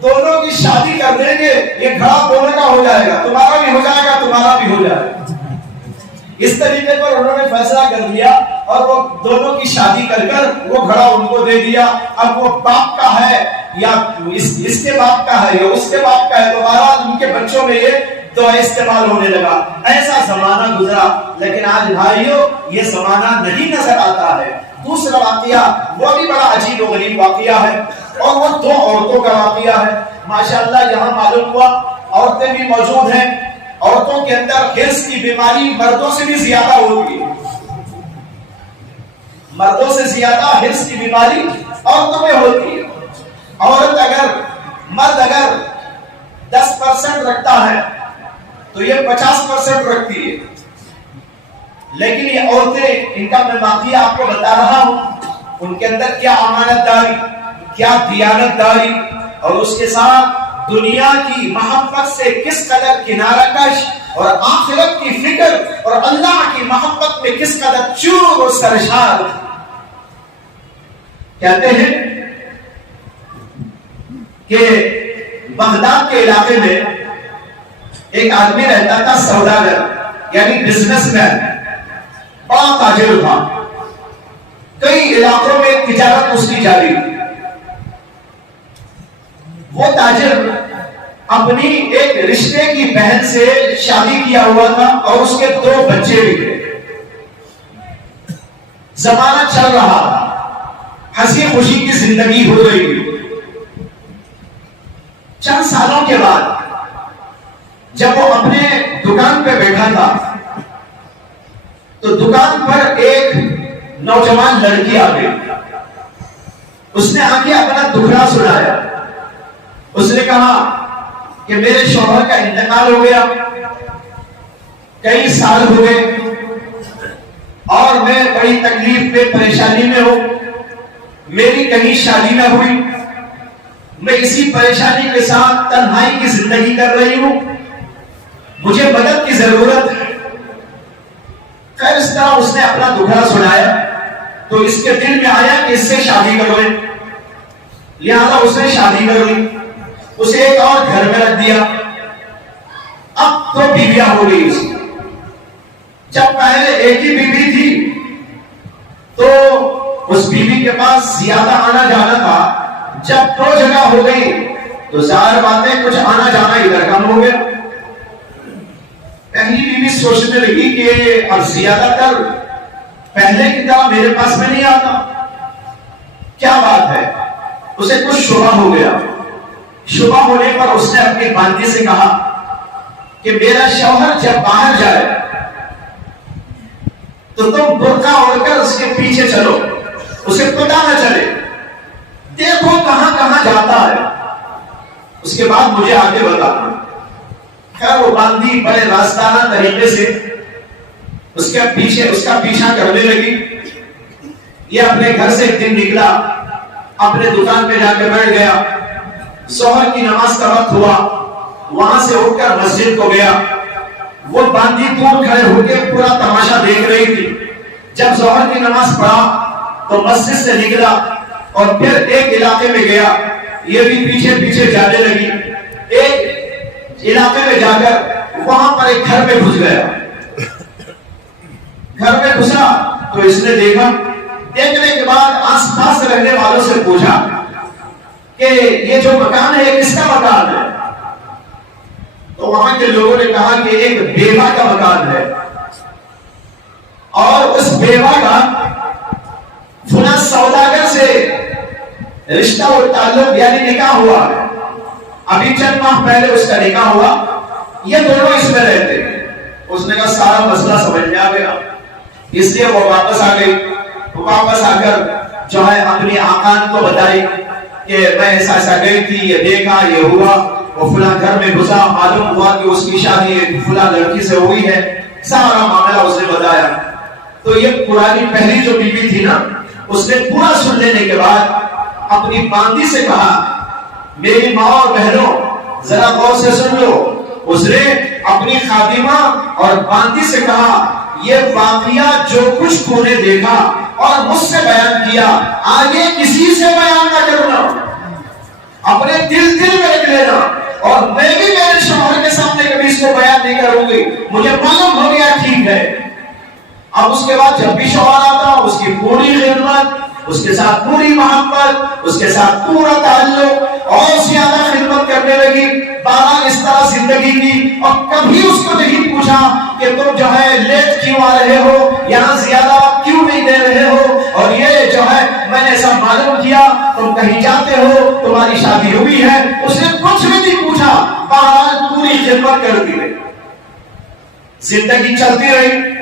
دونوں کی شادی کر دیں گے، یہ گھڑا دونوں کا ہو جائے گا، تمہارا بھی ہو جائے گا تمہارا بھی ہو جائے گا۔ اس طریقے پر انہوں نے فیصلہ کر لیا اور وہ دونوں کی شادی کر وہ گھڑا ان کو دے دیا۔ اب وہ باپ کا ہے یا اس کے باپ کا ہے یا اس کے باپ کا ہے، تو بہرحال ان کے بچوں میں یہ دعا استعمال ہونے لگا۔ ایسا زمانہ گزرا، لیکن آج بھائیوں یہ زمانہ نہیں نظر آتا ہے۔ دوسرا واقعہ وہ بھی بڑا عجیب و غریب واقعہ ہے، اور وہ دو عورتوں کا واقعہ ہے۔ ماشاءاللہ یہاں معلوم ہوا عورتیں بھی موجود ہیں۔ عورتوں کے اندر حرص کی بیماری مردوں سے بھی زیادہ ہوتی ہے، مردوں سے زیادہ حرص کی بیماری عورتوں میں ہوتی ہے۔ مرد اگر 10% رکھتا ہے تو یہ 50% رکھتی ہے، لیکن یہ عورتیں، ان کا میں واقعہ آپ کو بتا رہا ہوں، ان کے اندر کیا امانت داری، کیا دیانت داری، اور اس کے ساتھ دنیا کی محبت سے کس قدر کنارہ کش، اور آخرت کی فکر اور اللہ کی محبت میں کس قدر چور و سرشار۔ کہتے ہیں کہ بغداد کے علاقے میں ایک آدمی رہتا تھا، سوداگر یعنی بزنس مین، بڑا تاجر تھا، کئی علاقوں میں تجارت اس کی جاری تھی۔ وہ تاجر اپنی ایک رشتے کی بہن سے شادی کیا ہوا تھا اور اس کے 2 بچے بھی تھے۔ زمانہ چل رہا تھا، ہنسی خوشی کی زندگی ہو رہی تھی۔ چند سالوں کے بعد جب وہ اپنے دکان پہ بیٹھا تھا تو دکان پر ایک نوجوان لڑکی آ گئی۔ اس نے آ کے اپنا دکھڑا سنایا۔ اس نے کہا کہ میرے شوہر کا انتقال ہو گیا، کئی سال ہو گئے، اور میں بڑی تکلیف میں پریشانی میں ہوں، میری کہیں شادی نہ ہوئی، میں اسی پریشانی کے ساتھ تنہائی کی زندگی کر رہی ہوں، مجھے مدد کی ضرورت ہے۔ خیر اس طرح اس نے اپنا دکھڑا سنایا تو اس کے دل میں آیا کہ اس سے شادی کر لیں، لہذا اس نے شادی کر لی، اسے ایک اور گھر میں رکھ دیا۔ اب تو بیویاں ہو گئی اس کی۔ جب پہلے ایک ہی بیوی تھی تو اس بیوی کے پاس زیادہ آنا جانا تھا، جب 2 جگہ ہو گئی تو ظاہر بات ہے کچھ آنا جانا ادھر کم ہو گیا۔ پہلی بیوی سوچنے لگی کہ اب زیادہ تر پہلے کی طرح میرے پاس میں نہیں آتا، کیا بات ہے؟ اسے کچھ شبہ ہو گیا۔ شبہ ہونے پر اس نے اپنی باندھی سے کہا کہ میرا شوہر جب باہر جائے تو تم برقع اوڑھ کر اس کے پیچھے چلو، اسے پتہ نہ چلے، دیکھو کہاں کہاں جاتا ہے، اس کے بعد مجھے آگے بتانا۔ خیر وہ باندھی بڑے راستانہ طریقے سے اس کا پیچھا کرنے لگی۔ یہ اپنے گھر سے ایک دن نکلا، اپنے دکان پہ جا کے بیٹھ گیا، ظہر کی نماز کا وقت ہوا، وہاں سے اٹھ کر مسجد کو گیا۔ وہ باندھی دور کھڑے ہو کے پورا تماشا دیکھ رہی تھی۔ جب ظہر کی نماز پڑھا تو مسجد سے نکلا اور پھر ایک علاقے میں گیا، یہ بھی پیچھے پیچھے جانے لگی۔ ایک علاقے میں جا کر وہاں پر ایک گھر میں گھس گیا۔ گھر میں گھسا تو اس نے دیکھا، دیکھنے کے بعد آس پاس رہنے والوں سے پوچھا کہ یہ جو مکان ہے کس کا مکان ہے؟ تو وہاں کے لوگوں نے کہا کہ ایک بیوہ کا مکان ہے، اور اس بیوہ کا فلاں سوداگر سے رشتہ اور تعلق یعنی نکاح ہوا ہے، ابھی چند ماہ پہلے اس کا نکاح ہوا، یہ دونوں اس میں رہتے ہیں۔ اس نے کہا سارا مسئلہ سمجھ میں آ گیا، اس لیے وہ واپس آ گئی۔ واپس آ کر جو ہے اپنی آقان کو بتائی کہ میں ایسا گئی تھی، یہ دیکھا، یہ ہوا، وہ فلاں گھر میں گھسا، معلوم ہوا کہ اس کی شادی فلاں لڑکی سے ہوئی ہے، سارا معاملہ اس نے بتایا۔ تو یہ پرانی پہلی جو بیوی تھی نا، اس نے پورا سن لینے کے بعد اپنی باندھی سے کہا، میری ماں اور بہنوں، ذرا غور سے سن لو. اس نے اپنی خادمہ اور باندی سے کہا یہ واقعہ جو کچھ تو نے دیکھا اور مجھ سے بیان کیا آگے کسی سے بیان نہ کرنا, اپنے دل میں رکھ لینا, اور میں بھی میرے شوہر کے سامنے کبھی اس کو بیان نہیں کروں گی. مجھے معلوم ہو گیا ٹھیک ہے. اب اس کے بعد جب بھی شوہر آتا اس کی پوری خدمت, اس کے ساتھ پوری محبت, اس کے ساتھ پورا تعلق اور زیادہ خدمت کرنے لگی. 12 اس طرح زندگی کی, اور کبھی اس کو نہیں پوچھا کہ تم جو ہے لیٹ کیوں آ رہے ہو, یہاں زیادہ وقت کیوں نہیں دے رہے ہو, اور یہ جو ہے میں نے ایسا معلوم کیا تم کہیں جاتے ہو, تمہاری شادی ہوئی ہے. اس نے کچھ بھی نہیں پوچھا, بہرحال پوری خدمت کرتی رہی. زندگی چلتی رہی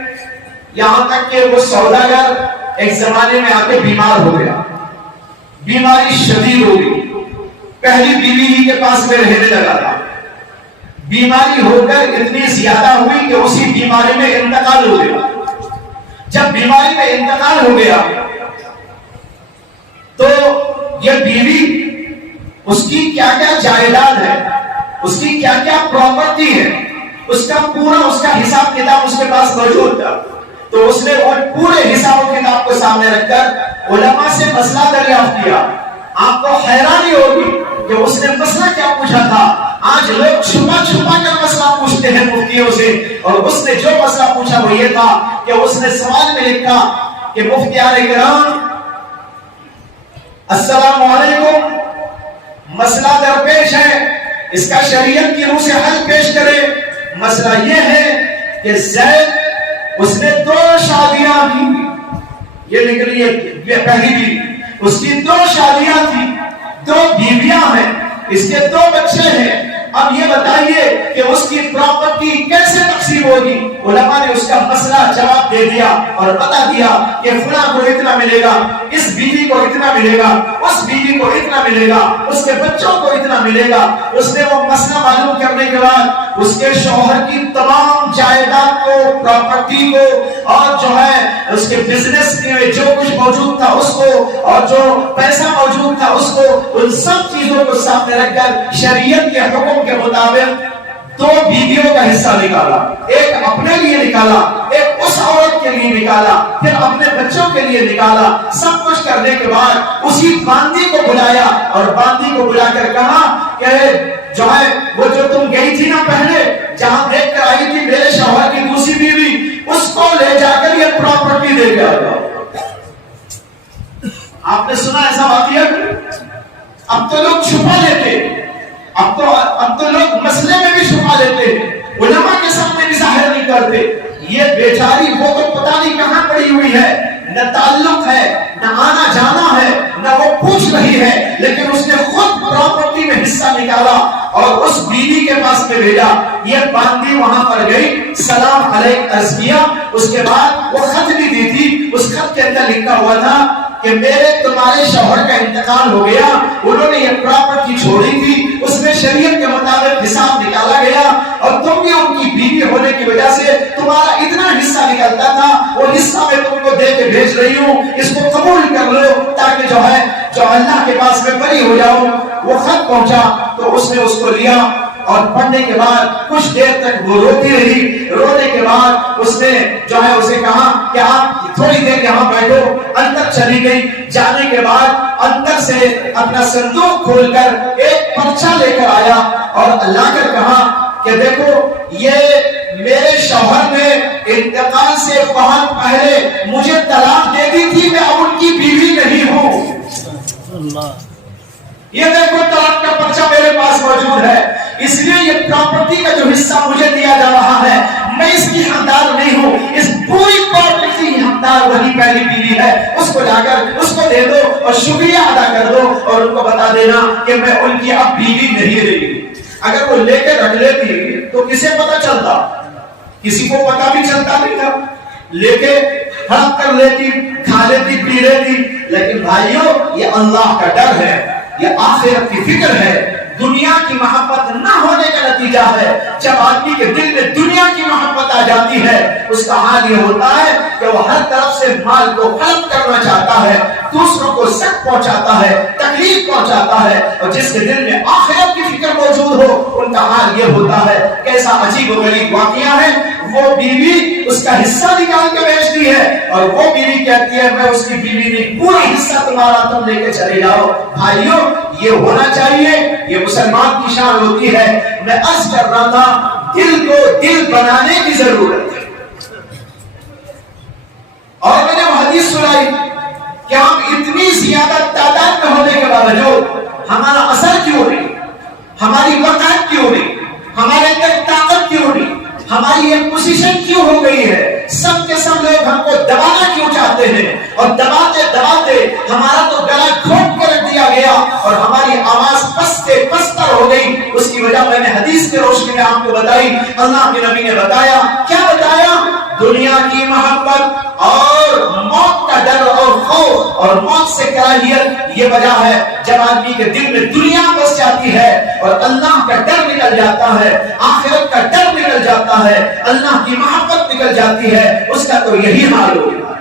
یہاں تک کہ وہ سوداگر ایک زمانے میں آ کے بیمار ہو گیا. بیماری شدید ہو گئی. پہلی بیوی ہی کے پاس میں رہنے لگا تھا. بیماری ہو کر اتنی زیادہ ہوئی کہ اسی بیماری میں انتقال ہو گیا. جب بیماری میں انتقال ہو گیا تو یہ بیوی, اس کی کیا کیا جائیداد ہے, اس کی کیا کیا پراپرٹی ہے, اس کا پورا اس کا حساب کتاب اس کے پاس موجود تھا. تو اس نے وہ پورے حساب و کتاب کو سامنے رکھ کر علماء سے مسئلہ دریافت کیا. آپ کو حیرانی ہوگی کہ اس نے مسئلہ کیا پوچھا تھا. آج لوگ چھپا چھپا کر مسئلہ پوچھتے ہیں مفتیوں سے, اور اس نے جو مسئلہ پوچھا وہ یہ تھا کہ اس نے سوال میں لکھا کہ مفتیان کرام السلام علیکم, مسئلہ درپیش ہے, اس کا شریعت کی روح سے حل پیش کرے. مسئلہ یہ ہے کہ زید اس نے 2 شادیاں کی. یہ لکھ رہی ہے پہلی بھی, اس کی 2 شادیاں تھی, 2 بیویاں ہیں, اس کے 2 بچے ہیں. اب یہ بتائیے کہ اس کی پراپرٹی کیسے تقسیم ہوگی. علماء نے اس کا مسئلہ جواب دے دیا اور بتا دیا کہ فلاں کو اتنا ملے گا, اس بیوی کو اتنا ملے گا, اس بیوی کو اتنا ملے گا, اس کے بچوں کو اتنا ملے گا. اس نے وہ مسئلہ معلوم کرنے کے بعد اس کے شوہر کی تمام جائیداد کو, پراپرٹی کو, اور جو ہے اس کے بزنس میں جو کچھ موجود تھا اس کو, اور جو پیسہ موجود تھا اس کو, ان سب چیزوں کو سامنے رکھ کر شریعت کے حکم کے مطابق 2 بیویوں کا حصہ نکالا. ایک اپنے لیے نکالا, ایک اس عورت کے لیے نکالا, پھر اپنے بچوں کے لیے نکالا. سب کچھ کرنے کے بعد اسی باندی کو بلایا اور باندی کو بلا کر کہا کہ جو ہے وہ جو تم گئی تھی نا پہلے, جہاں دیکھ کر آئی تھی میرے شوہر کی دوسری بیوی, اس کو لے جا کر یہ پراپرٹی دے کے آ جاؤ. آپ نے سنا ایسا واقعہ؟ اب تو لوگ چھپا لیتے, اب تو لوگ مسئلے میں بھی چھپا لیتے, علماء کے سامنے بھی ظاہر نہیں کرتے. یہ بیچاری وہ تو پتہ نہیں کہاں پڑی ہوئی ہے, نہ تعلق ہے, نہ آنا جانا ہے, نہ وہ پوچھ رہی ہے, لیکن اس نے خود پراپرٹی میں حصہ نکالا اور اس بیوی کے پاس میں بھیجا. یہ باندی وہاں پر گئی, سلام علیک عرض کیا. اس کے بعد وہ خط بھی دی تھی, اس خط کے اندر لکھا ہوا تھا کہ میرے تمہارے شوہر کا انتقال ہو گیا, انہوں نے یہ پراپرٹی چھوڑی تھی, اس میں شریعت کے مطابق حساب نکالا گیا, اور تم بھی ان کی بیوی ہونے کی وجہ سے تمہارا اتنا حصہ نکلتا تھا, وہ حصہ میں تم کو دے کے بھیج رہی ہوں, اس کو قبول کر لو تاکہ جو ہے جو اللہ کے پاس میں بری ہو جاؤ. وہ خط پہنچا تو اس نے اس کو لیا, اور پڑھنے کے بعد کچھ دیر تک وہ روتی رہی. رونے کے بعد اس نے جو ہے اسے کہا کہ آپ تھوڑی دیر یہاں بیٹھو. اندر چلی گئی. جانے کے بعد اندر سے اپنا صندوق کھول کر ایک پرچہ لے کر آیا اور لا کر کہا کہ دیکھو یہ میرے شوہر نے انتقال سے بہت پہلے مجھے طلاق دے دی تھی, میں اب ان کی بیوی نہیں ہوں. یہ دیکھو طلاق کا پرچہ میرے پاس موجود ہے, اس لیے یہ پراپرٹی کا جو حصہ مجھے دیا جا رہا ہے میں اس کی حقدار نہیں ہوں. اس پوری پراپرٹی کی حقدار وہی پہلی بیوی ہے. اس کو جا کر اس کو دے دو اور شکریہ ادا کر دو, اور ان کو بتا دینا کہ میں ان کی اب بیوی نہیں رہی. اگر وہ لے کے رکھ لیتی تو کسے پتا چلتا؟ کسی کو پتا بھی چلتا نہیں تھا. لے کے ہڑپ کر لیتی, کھا لیتی, پی لیتی. لیکن بھائیوں یہ اللہ کا ڈر ہے, یہ آخرت کی فکر ہے. دنیا کی محبت نہ ہونے کا نتیجہ ہے. جب آدمی کے دل میں دنیا کی محبت آ جاتی ہے اس کا حال یہ ہوتا ہے کہ وہ ہر طرف سے مال کو خلق کرنا چاہتا ہے، دوسروں کو سخت پہنچاتا ہے، تکلیف پہنچاتا ہے، اور جس کے دل میں آخرت کی فکر موجود ہو ان کا حال یہ ہوتا ہے۔ کیسا عجیب و غریب واقعہ ہے، وہ بیوی اس کا حصہ نکال کے بیچتی ہے اور وہ بیوی کہتی ہے میں اس کی بیوی نہیں، پورا حصہ تمہارا، تم لے کے چلے جاؤ۔ بھائیو یہ ہونا چاہیے، یہ مسلمان کی شان ہوتی ہے۔ میں عرض کر رہا تھا دل کو دل بنانے کی ضرورت ہے، اور میں نے وہ حدیث سنائی کہ ہم اتنی زیادہ تعداد میں ہونے کے باوجود ہمارا اثر کیوں نہیں، ہماری وقت کیوں نہیں، ہمارے اندر طاقت کیوں نہیں، ہماری ایک پوزیشن کیوں ہو گئی ہے؟ سب کے سب لوگ ہم کو دبانا کیوں چاہتے ہیں، اور دباتے دباتے ہمارا تو گلا گھونٹ کے رکھ دیا گیا اور ہماری آواز پستے پستر ہو گئی۔ اس کی وجہ میں نے حدیث کی روشنی میں آپ کو بتائی، اللہ کے نبی نے بتایا، کیا بتایا؟ دنیا کی محبت اور موت کا ڈر اور خوف اور موت سے کراہیت، یہ وجہ ہے جب آدمی کے دل میں دنیا بس جاتی ہے اور اللہ کا ڈر نکل جاتا ہے، آخرت کا ڈر نکل جاتا ہے، اللہ کی محبت نکل جاتی ہے، اس کا تو یہی حال ہو گیا۔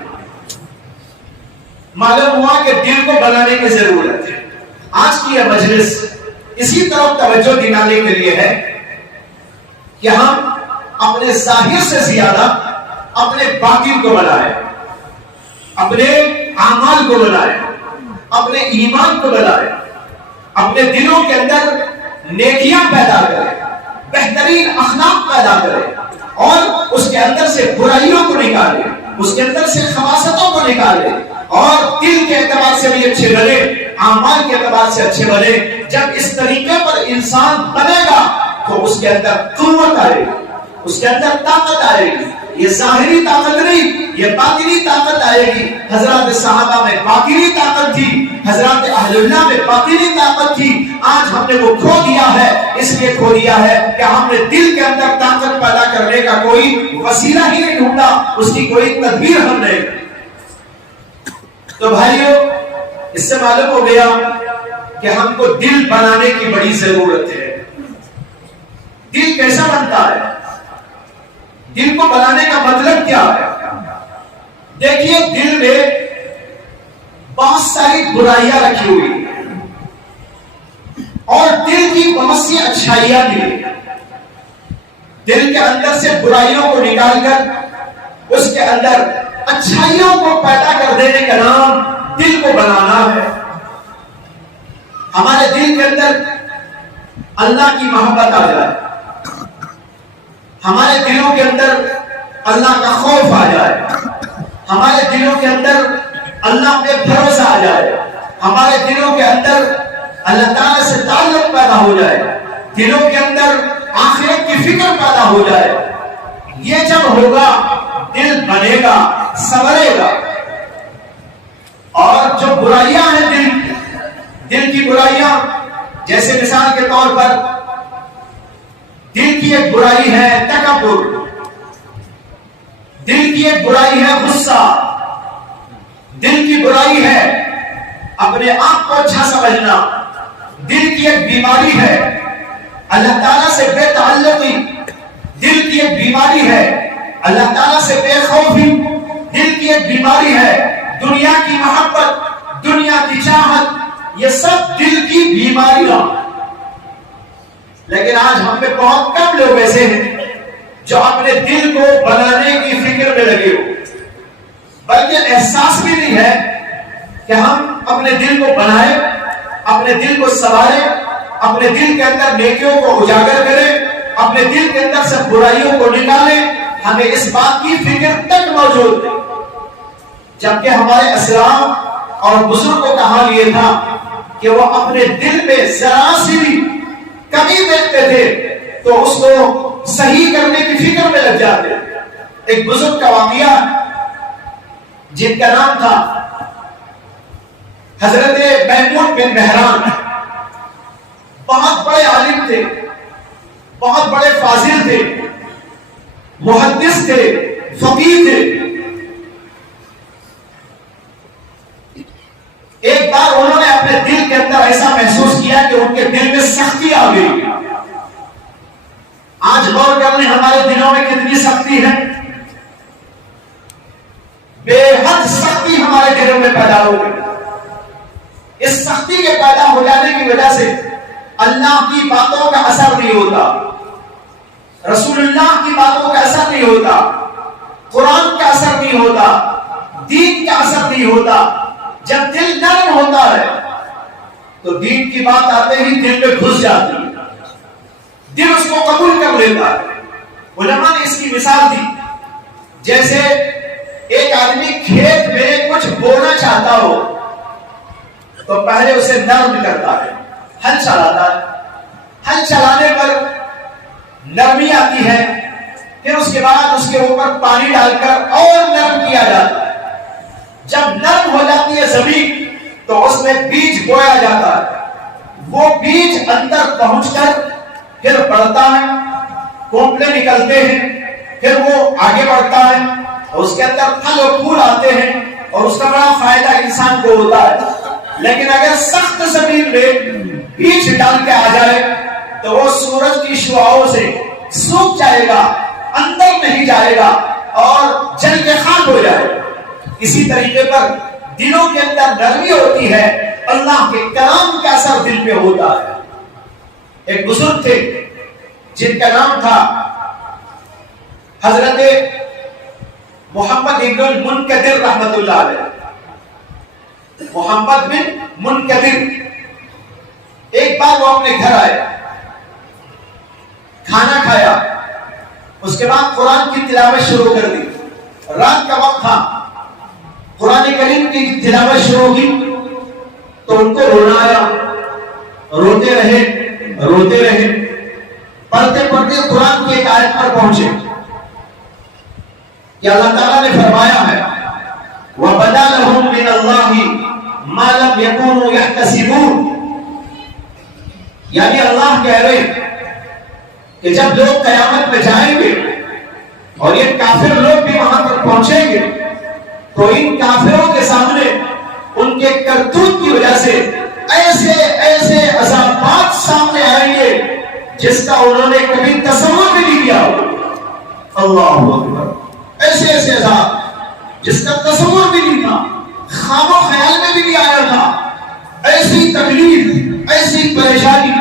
معلوم ہوا کہ دل کو بنانے کی ضرورت ہے۔ آج کی یہ مجلس اسی طرف توجہ دلانے کے لیے ہے کہ ہم اپنے ظاہر سے زیادہ اپنے باطن کو بنائیں، اپنے اعمال کو بنائیں، اپنے ایمان کو بنائیں، اپنے دلوں کے اندر نیکیاں پیدا کریں، بہترین اخلاق پیدا کریں، اور اس کے اندر سے برائیوں کو نکالیں، اس کے اندر سے خباثتوں کو نکالیں، اور دل کے اعتبار سے بھی اچھے بنے، اعمال کے اعتبار سے اچھے بنے۔ جب اس طریقے پر انسان بنے گا تو اس کے اندر قوت آئے گی، اس کے اندر طاقت آئے گی، یہ ظاہری طاقت نہیں، یہ باطنی طاقت آئے گی۔ حضرات صحابہ میں باطنی طاقت تھی، حضرات اہل اللہ میں باطنی طاقت تھی، آج ہم نے وہ کھو دیا ہے۔ اس لیے کھو دیا ہے کہ ہم نے دل کے اندر طاقت پیدا کرنے کا کوئی وسیلہ ہی نہیں ڈھونڈا، اس کی کوئی تدبیر ہم نے۔ تو بھائیو اس سے معلوم ہو گیا کہ ہم کو دل بنانے کی بڑی ضرورت ہے۔ دل کیسا بنتا ہے؟ دل کو بنانے کا مطلب کیا ہے؟ دیکھیے دل میں بہت ساری برائیاں رکھی ہوئی ہیں اور دل کی بہت سی اچھائیاں بھی ہیں۔ دل کے اندر سے برائیوں کو نکال کر اس کے اندر اچھائیوں کو پیدا کر دینے کا نام دل کو بنانا ہے۔ ہمارے دل کے اندر اللہ کی محبت آ جائے، ہمارے دلوں کے اندر اللہ کا خوف آ جائے، ہمارے دلوں کے اندر اللہ پہ بھروسہ آ جائے، ہمارے دلوں کے اندر اللہ تعالیٰ سے تعلق پیدا ہو جائے، دلوں کے اندر آخرت کی فکر پیدا ہو جائے، یہ جب ہوگا دل بنے گا، سنورے گا۔ اور جو برائیاں ہیں دل کی برائیاں، جیسے مثال کے طور پر دل کی ایک برائی ہے تکبر، دل کی ایک برائی ہے غصہ، دل کی برائی ہے اپنے آپ کو اچھا سمجھنا، دل کی ایک بیماری ہے اللہ تعالیٰ سے بے تعلقی، دل کی ایک بیماری ہے اللہ تعالیٰ سے بے خوفی، دل کی ایک بیماری ہے دنیا کی محبت، دنیا کی چاہت، یہ سب دل کی بیماریاں۔ لیکن آج ہم میں بہت کم لوگ ایسے ہیں جو اپنے دل کو بنانے کی فکر میں لگے ہو، بلکہ احساس بھی نہیں ہے کہ ہم اپنے دل کو بنائیں، اپنے دل کو سنواریں، اپنے دل کے اندر نیکیوں کو اجاگر کریں، اپنے دل کے اندر سے برائیوں کو نکالیں۔ ہمیں اس بات کی فکر تک موجود نہیں، جبکہ ہمارے اسلاف اور بزرگوں کا حال یہ تھا کہ وہ اپنے دل میں ذرا سی بھی کمی دیکھتے تھے تو اس کو صحیح کرنے کی فکر میں لگ جاتے۔ ایک بزرگ کا واقعہ جن کا نام تھا حضرت محمود بن مہران، بہت بڑے عالم تھے، بہت بڑے فاضل تھے، محدث تھے، فقیہ تھے۔ ایک بار انہوں نے اپنے دل کے اندر ایسا محسوس کیا کہ ان کے دل میں سختی آ گئی۔ آج غور کر لیں ہمارے دلوں میں کتنی سختی ہے، بے حد سختی ہمارے دلوں میں پیدا ہو گئی. اس سختی کے پیدا ہو جانے کی وجہ سے اللہ کی باتوں کا اثر نہیں ہوتا، رسول اللہ کی باتوں کا اثر نہیں ہوتا، قرآن کا اثر نہیں ہوتا، دین کا اثر نہیں ہوتا. جب دل نرم ہوتا ہے تو دین کی بات آتے ہی دل میں گھس جاتی ہے، دل اس کو قبول کر لیتا ہے. علماء نے اس کی مثال دی، جیسے ایک آدمی کھیت میں کچھ بونا چاہتا ہو تو پہلے اسے نرم کرتا ہے، ہل چلاتا ہے. ہل چلانے پر نرمی آتی ہے، پھر اس کے بعد اس کے اوپر پانی ڈال کر اور نرم کیا جاتا ہے. جب نرم ہو جاتی ہے زمین تو اس میں بیج بویا جاتا ہے. وہ بیج اندر پہنچ کر پھر بڑھتا ہے، کونپلے نکلتے ہیں، پھر وہ آگے بڑھتا ہے اور اس کے اندر پھل اور پھول آتے ہیں اور اس کا بڑا فائدہ انسان کو ہوتا ہے. لیکن اگر سخت زمین میں بیج ڈال کے آ جائے تو وہ سورج کی شعاعوں سے سوکھ جائے گا، اندر نہیں جائے گا اور جل کے خاک ہو جائے گا. اسی طریقے پر دلوں کے اندر نرمی ہوتی ہے، اللہ کے کلام کا اثر دل پہ ہوتا ہے. ایک بزرگ تھے جن کا نام تھا حضرت محمد ابن المنکدر رحمت اللہ علیہ. محمد بن منکدر. ایک بار وہ اپنے گھر آئے، کھانا کھایا، اس کے بعد قرآن کی تلاوت شروع کر دی. رات کا وقت تھا، قرآن کریم کی تلاوت شروع کی تو ان کو رونا آیا. روتے رہے روتے رہے، پڑھتے پڑھتے قرآن کی ایک آیت پر پہنچے کہ اللہ تعالیٰ نے فرمایا ہے وَبَدَا لَهُم مِّنَ اللَّهِ مَا لَمْ يَكُونُوا يَحْتَسِبُونَ. یعنی اللہ کہہ رہے کہ جب لوگ قیامت میں جائیں گے اور یہ کافر لوگ بھی وہاں پر پہنچیں گے تو ان کافروں کے سامنے ان کے کرتوت کی وجہ سے ایسے ایسے عذابات سامنے آئیں گے جس کا انہوں نے کبھی تصور بھی نہیں کیا ہو. اللہ اکبر. ایسے ایسے عذاب جس کا تصور بھی نہیں تھا، خواب و خیال میں بھی نہیں آیا تھا. ایسی تکلیف، ایسی پریشانی،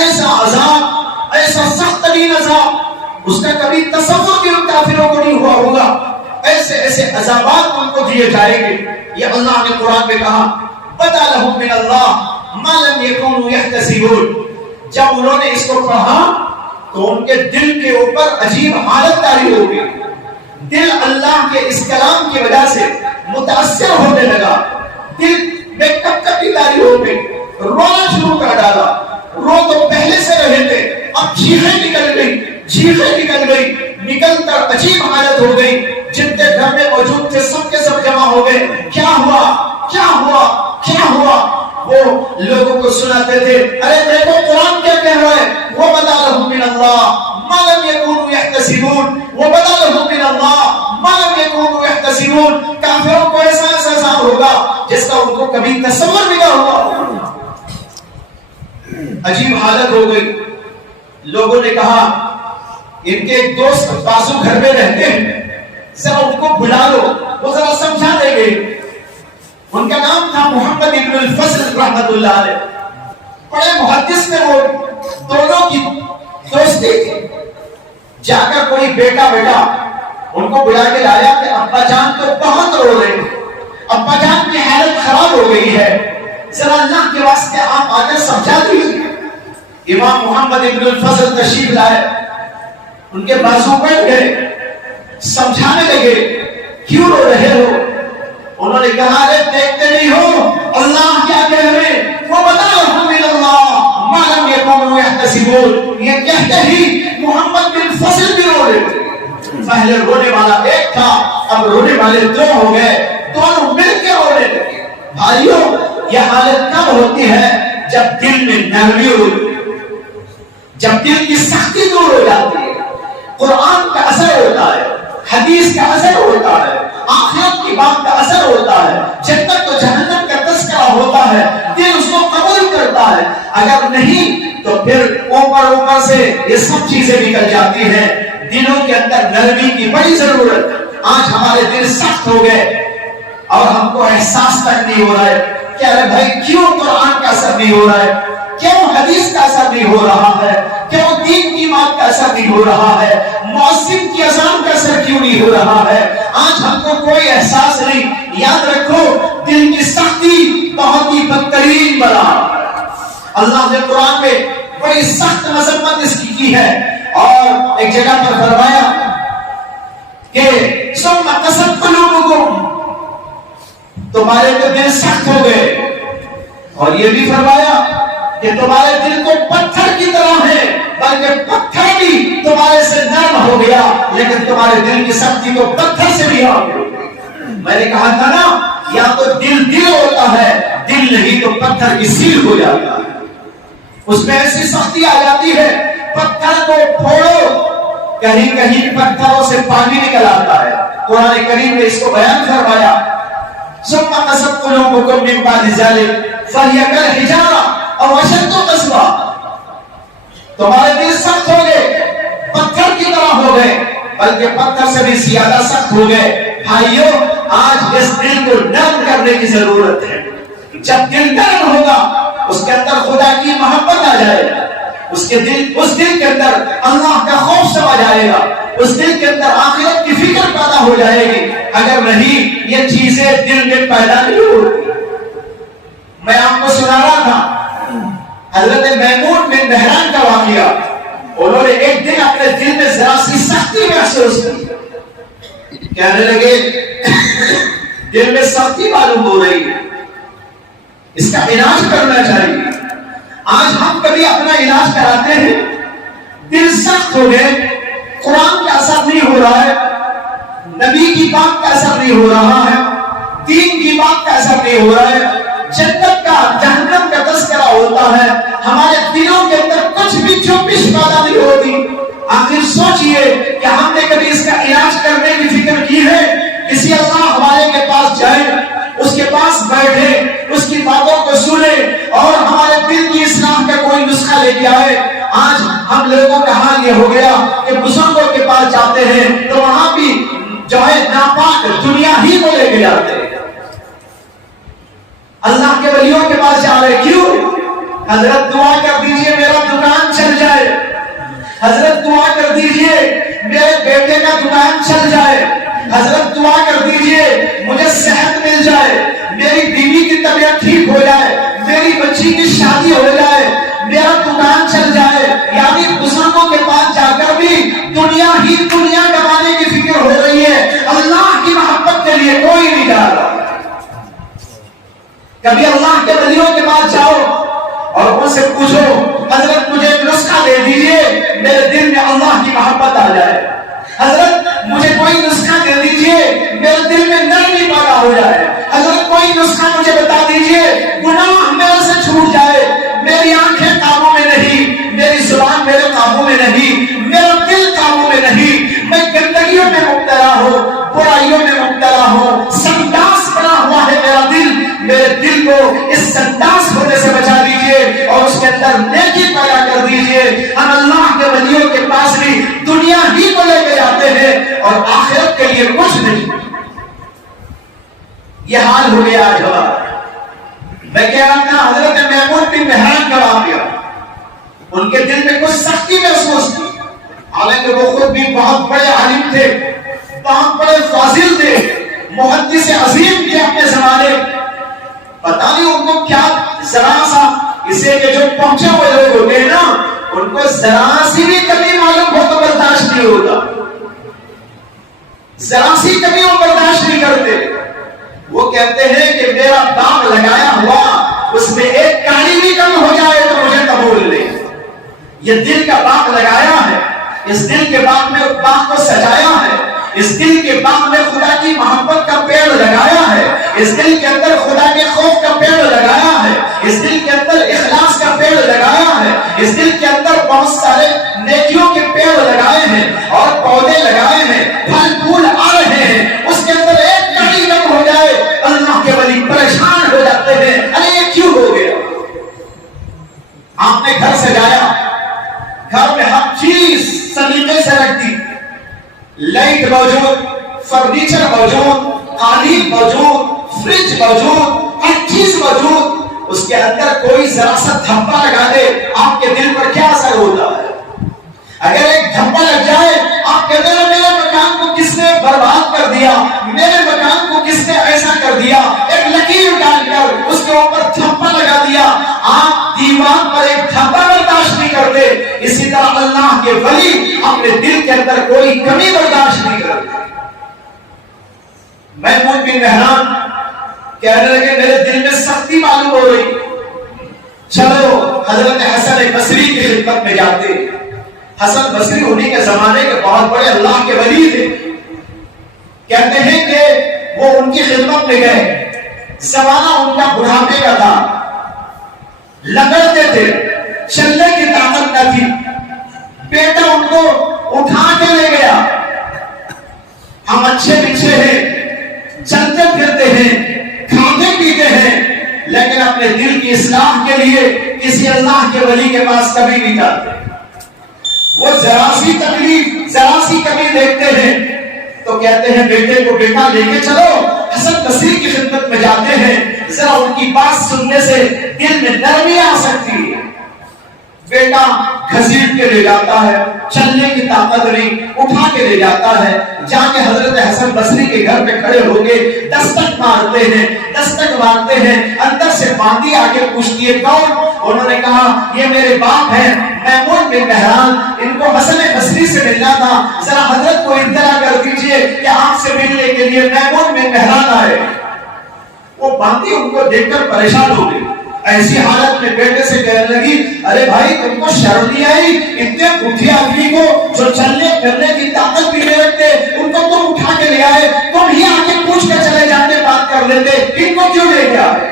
ایسا عذاب، ایسا سخت ترین عذاب اس کا کبھی تصور بھی ان کافروں کو نہیں ہوا ہوگا. ایسے ایسے عذابات ان کو دیے جائیں گے. یہ اللہ نے قرآن میں کہا بَدَا لَهُم مِّنَ اللَّهِ مَا لَمْ يَكُونُوا يَحْتَسِبُونَ. جب انہوں نے اس کو پڑھا تو ان کے دل کے اوپر عجیب حالت طاری ہو گئی. دل اللہ کے اس کلام کی وجہ سے متاثر ہونے لگا. دل میں کپکپی طاری ہو گئی، رونا شروع کر ڈالا. رو تو پہلے سے رہے تھے، اب چیخیں نکل گئی، چیخیں نکل گئی، نکل کر عجیب حالت ہو گئی. جتنے گھر میں موجود تھے سب کے سب جمع ہو گئے. کیا ہوا کیا ہوا کیا ہوا؟ وہ لوگوں کو سناتے تھے، ارے دیکھو قرآن کیا کہہ رہا ہے وَبَدَا لَهُم مِّنَ اللَّهِ مَا لَمْ يَكُونُوا يَحْتَسِبُونَ. وَبَدَا لَهُم مِّنَ اللَّهِ مَا لَمْ يَكُونُوا يَحْتَسِبُونَ. کافروں کو ایسا عذاب ہوگا جس کا ان کو کبھی تصور بھی نہ ہوا. عجیب حالت ہو گئی. لوگوں نے کہا ان کے ایک دوست بازو گھر میں رہتے ہیں، ذرا ان کو بلا لو، وہ ذرا سمجھا دیں گے. ان کا نام تھا محمد ابن الفضل رحمت اللہ علیہ. بڑے محدث میں وہ دونوں کی دوستی تھی. جا کر کوئی بیٹا ان کو بلا کے لایا کہ ابا جان تو بہت رو رہے ہیں، ابا جان کی حالت خراب ہو گئی ہے، ذرا اللہ کے واسطے آپ آ کر سمجھا دیجیے. امام محمد ابن الفضل تشریف لائے، ان کے بازو بیٹھ گئے، سمجھانے لگے کیوں رو رہے ہو. انہوں نے کہا ارے دیکھتے نہیں ہو اللہ کیا کہہ رہے وَبَدَا لَهُم مِّنَ اللَّهِ مَا لَمْ يَكُونُوا يَحْتَسِبُونَ. یہ کہتے ہی محمد بن فضل بھی رو رہے تھے. پہلے رونے والا ایک تھا، اب رونے والے دو ہو گئے، دونوں مل کے رونے لگے. بھائیوں یہ حالت کب ہوتی ہے؟ جب دل میں نرمی ہوتی ہے، جب دل کی سختی دور ہو جاتی ہے. قرآن کا اثر ہوتا ہے، حدیث کا اثر ہوتا ہے، آخرت کی بات کا اثر ہوتا ہے، جنت و جہنم کا تذکرہ ہوتا ہے، دل اس کو قبول کرتا ہوتا ہے. اگر نہیں تو پھر اوپر سے یہ سب چیزیں نکل جاتی ہیں. دلوں کے اندر نرمی کی بڑی ضرورت. آج ہمارے دل سخت ہو گئے اور ہم کو احساس تک نہیں ہو رہا ہے کہ ارے بھائی کیوں قرآن کا اثر نہیں ہو رہا ہے, کیوں حدیث کا اثر نہیں ہو رہا ہے, کیوں دین کی بات کا اثر نہیں ہو رہا ہے, مؤذن کی اذان کا اثر کیوں نہیں ہو رہا ہے. آج ہم کو کوئی احساس نہیں. یاد رکھو دل کی سختی بہت ہی بدترین بلا. اللہ نے قرآن میں بڑی سخت مذمت اس کی ہے اور ایک جگہ پر فرمایا کہ ثم قست قلوبکم, تمہارے تو دل سخت ہو گئے, اور یہ بھی فرمایا کہ تمہارے دل کو پتھر کی طرح ہے, بلکہ پتھر بھی تمہارے سے نرم ہو گیا, لیکن تمہارے دل کی سختی تو پتھر سے بھی آ گئی. میں نے کہا تھا نا, یا تو دل ہوتا ہے, دل نہیں تو پتھر کی سیل ہو جاتا ہے. اس میں ایسی سختی آ جاتی ہے, پتھر کو پھوڑو, کہیں کہیں پتھروں سے پانی نکل آتا ہے. قرآن کریم نے اس کو بیان فرمایا, ثم قست قلوبکم من بعد ذلک فہی کالحجارہ او اشد قسوہ. تمہارے دل سخت ہو گئے, پتھر کی طرح ہو گئے, بلکہ پتھر سے بھی زیادہ سخت ہو گئے. بھائیو, آج اس دل کو نرم کرنے کی ضرورت ہے. جب دل نرم ہوگا, اس کے اندر خدا کی محبت آ جائے گا, اس دل کے اندر اللہ کا خوف سمجھ آئے گا, اس دل کے اندر آخرت کی فکر پیدا ہو جائے گی. اگر نہیں, یہ چیزیں دل میں پیدا نہیں ہوتی. میں آپ کو سنا رہا تھا حضرت میمون بن مہران کا واقعہ. انہوں نے ایک دن اپنے دل میں ذرا سی سختی محسوس کی, کہنے لگے دل میں سختی معلوم ہو رہی ہے, اس کا علاج کرنا چاہیے. آج ہم کبھی اپنا علاج کراتے ہیں, دل سخت ہو گئے, قرآن کا اثر نہیں ہو رہا ہے, نبی کی بات کا اثر نہیں ہو رہا ہے, دین کی بات کا اثر نہیں ہو رہا ہے, جنت کا جہنم کا تذکرہ ہوتا ہے, ہمارے دلوں کے اندر کچھ بھی چوبش پیدا نہیں ہوتی. آخر سوچئے کہ ہم نے کبھی اس کا علاج کرنے کی فکر کی ہے؟ کسی اللہ والے کے پاس جائیں, اس کے پاس بیٹھے, اس کی باتوں کو سنے اور ہمارے دل کی اصلاح کا کوئی نسخہ لے کے آئے. آج ہم لوگوں کا حال یہ ہو گیا کہ بزرگوں کے پاس جاتے ہیں تو وہاں بھی جو ہے ناپاک دنیا ہی کو لے کے جاتے ہیں. اللہ کے ولیوں کے پاس جا رہے, کیوں؟ حضرت دعا کر دیجئے میرا دکان چل جائے, حضرت دعا کر دیجئے میرے بیٹے کا دکان چل جائے, حضرت دعا کر دیجئے مجھے صحت مل جائے, میری بیوی کی طبیعت ٹھیک ہو جائے, میری بچی کی شادی ہو جائے, میرا دکان چل جائے. یعنی بزرگوں کے پاس جا کر بھی دنیا ہی دنیا کمانے کی فکر ہو رہی ہے, اللہ کی محبت کے لیے کوئی نہیں جا رہا. کبھی اللہ کے ولیوں کے پاس جاؤ اور ان سے پوچھو حضرت مجھے ایک نسخہ دے دیجئے میرے دل میں اللہ کی محبت آ جائے, حضرت مجھے کوئی نسخہ دے دیجئے میرے دل میں نرمی پیدا ہو جائے, حضرت کوئی نسخہ مجھے بتا دیجئے گناہ میرے سے چھوٹ جائے, میری آنکھیں قابو میں نہیں, میری زبان میرے قابو میں نہیں, میرا دل قابو میں نہیں, میں گندگیوں میں مبتلا ہوں, برائیوں میں مبتلا ہوں, سنداس بنا ہوا ہے میرا دل, میرے دل کو اس سنداس ہونے سے بچا دیجئے اور اس کے اندر نیکی پیدا کر دیجئے. ہم اللہ کے ولیوں کے پاس بھی دنیا ہی کو لے کے جاتے ہیں اور آخرت کے لیے کچھ نہیں. یہ حال ہو گیا آج ہمارا. میں کہہ رہا تھا حضرت میمون بن مہران کا واقعہ, ان کے دل میں کچھ سختی محسوس کی, حالانکہ وہ خود بھی بہت بڑے عالم تھے, بہت بڑے فاضل تھے, محدث عظیم تھے اپنے زمانے. پتہ نہیں ان کو کیا ذرا سا اسے کہ جو پہنچے ہوئے لوگ ہوتے ہیں نا, ان کو ذرا سی بھی کمی معلوم ہو تو برداشت نہیں ہوتا, ذرا سی کمی وہ برداشت نہیں کرتے. وہ کہتے ہیں کہ میرا داغ لگایا ہوا اس میں ایک کاڑی بھی کم ہو جائے تو مجھے قبول نہیں. یہ دل کا باغ لگایا ہے, اس دل کے باغ میں باغ کو سجایا ہے, اس دل کے باغ میں خدا کی محبت کا پیڑ لگایا ہے, اس دل کے اندر خدا کے خوف کا پیڑ لگایا ہے, اس دل کے اندر اخلاص کا پیڑ لگایا ہے, اس دل کے اندر بہت سارے نیکیوں کے پیڑ لگائے ہیں اور پودے لگائے ہیں, پھل پھول آ رہے ہیں. اس کے اندر ایک کڑی کم ہو جائے اللہ کے ولی پریشان ہو جاتے ہیں, ارے یہ کیوں ہو گیا. سے رکھ دی. لائٹ موجود, فرنیچر موجود, قالین موجود, فریج موجود, ہر چیز موجود. اس کے اندر کوئی ذرا سا دھبا لگا دے, آپ کے دل پر کیا اثر ہوتا ہے؟ اگر ایک دھبا لگ جائے آپ کہتے ہیں میرے مکان کو کس نے برباد کر دیا, میرے مکان کو کس نے ایسا کر دیا, ایک لکیر ڈال کر اس کے اوپر دھبا لگا دیا. آپ دیوار پر ایک دھبا برداشت نہیں کرتے, اسی طرح اللہ کے ولی اپنے دل کے اندر کوئی کمی برداشت نہیں کرتے. میمون بن مہران کہنے لگے میرے دل میں سختی معلوم ہو رہی, چلو حضرت حسن بصری کی خدمت میں جاتے. حسن بصری انہی کے زمانے کے بہت بڑے اللہ کے ولی تھے. کہتے ہیں کہ وہ ان کی خدمت میں گئے, زمانہ ان کا بڑھاپے کا تھا, لگڑتے تھے, چلنے کی طاقت نہ تھی. بیٹا ان کو اٹھا کے لے گیا. ہم اچھے بچے ہیں, چلتے پھرتے ہیں, کھاتے پیتے ہیں, لیکن اپنے دل کی اصلاح کے لیے کسی اللہ کے ولی کے پاس کبھی نہیں جاتے. وہ ذرا سی تکلیف, ذرا سی کمی دیکھتے ہیں تو کہتے ہیں بیٹے کو بیٹا لے کے چلو, حسن بصری کی خدمت میں جاتے ہیں, ذرا ان کی بات سننے سے دل میں نرمی آ سکتی ہے. بیٹا گھسیٹ کے لے جاتا ہے, چلنے کی طاقت نہیں, اٹھا کے لے جاتا ہے. جا کے حضرت حسن بصری کے گھر پہ کھڑے ہو کے دستک مارتے ہیں, دستک مارتے ہیں. اندر سے باندھی آ کے پوچھتی ہے کون؟ انہوں نے کہا یہ میرے باپ ہیں میمون بن مہران, ان کو حسن بصری سے ملنا تھا, ذرا حضرت کو اطلاع کر دیجئے کہ آپ سے ملنے کے لیے میمون بن مہران آئے. وہ باندھی ان کو دیکھ کر پریشان ہو گئی. ایسی حالت میں بیٹے سے کہنے لگی ارے بھائی تم کو شرم نہیں آئی, اتنے بڈھے آدمی کو جو چلنے پھرنے کی طاقت بھی نہیں رکھتے ان کو تم اٹھا کے لے آئے, تم ہی آگے پوچھ کے چلے جاتے, بات کر لیتے, ان کو کیوں لے کے آئے؟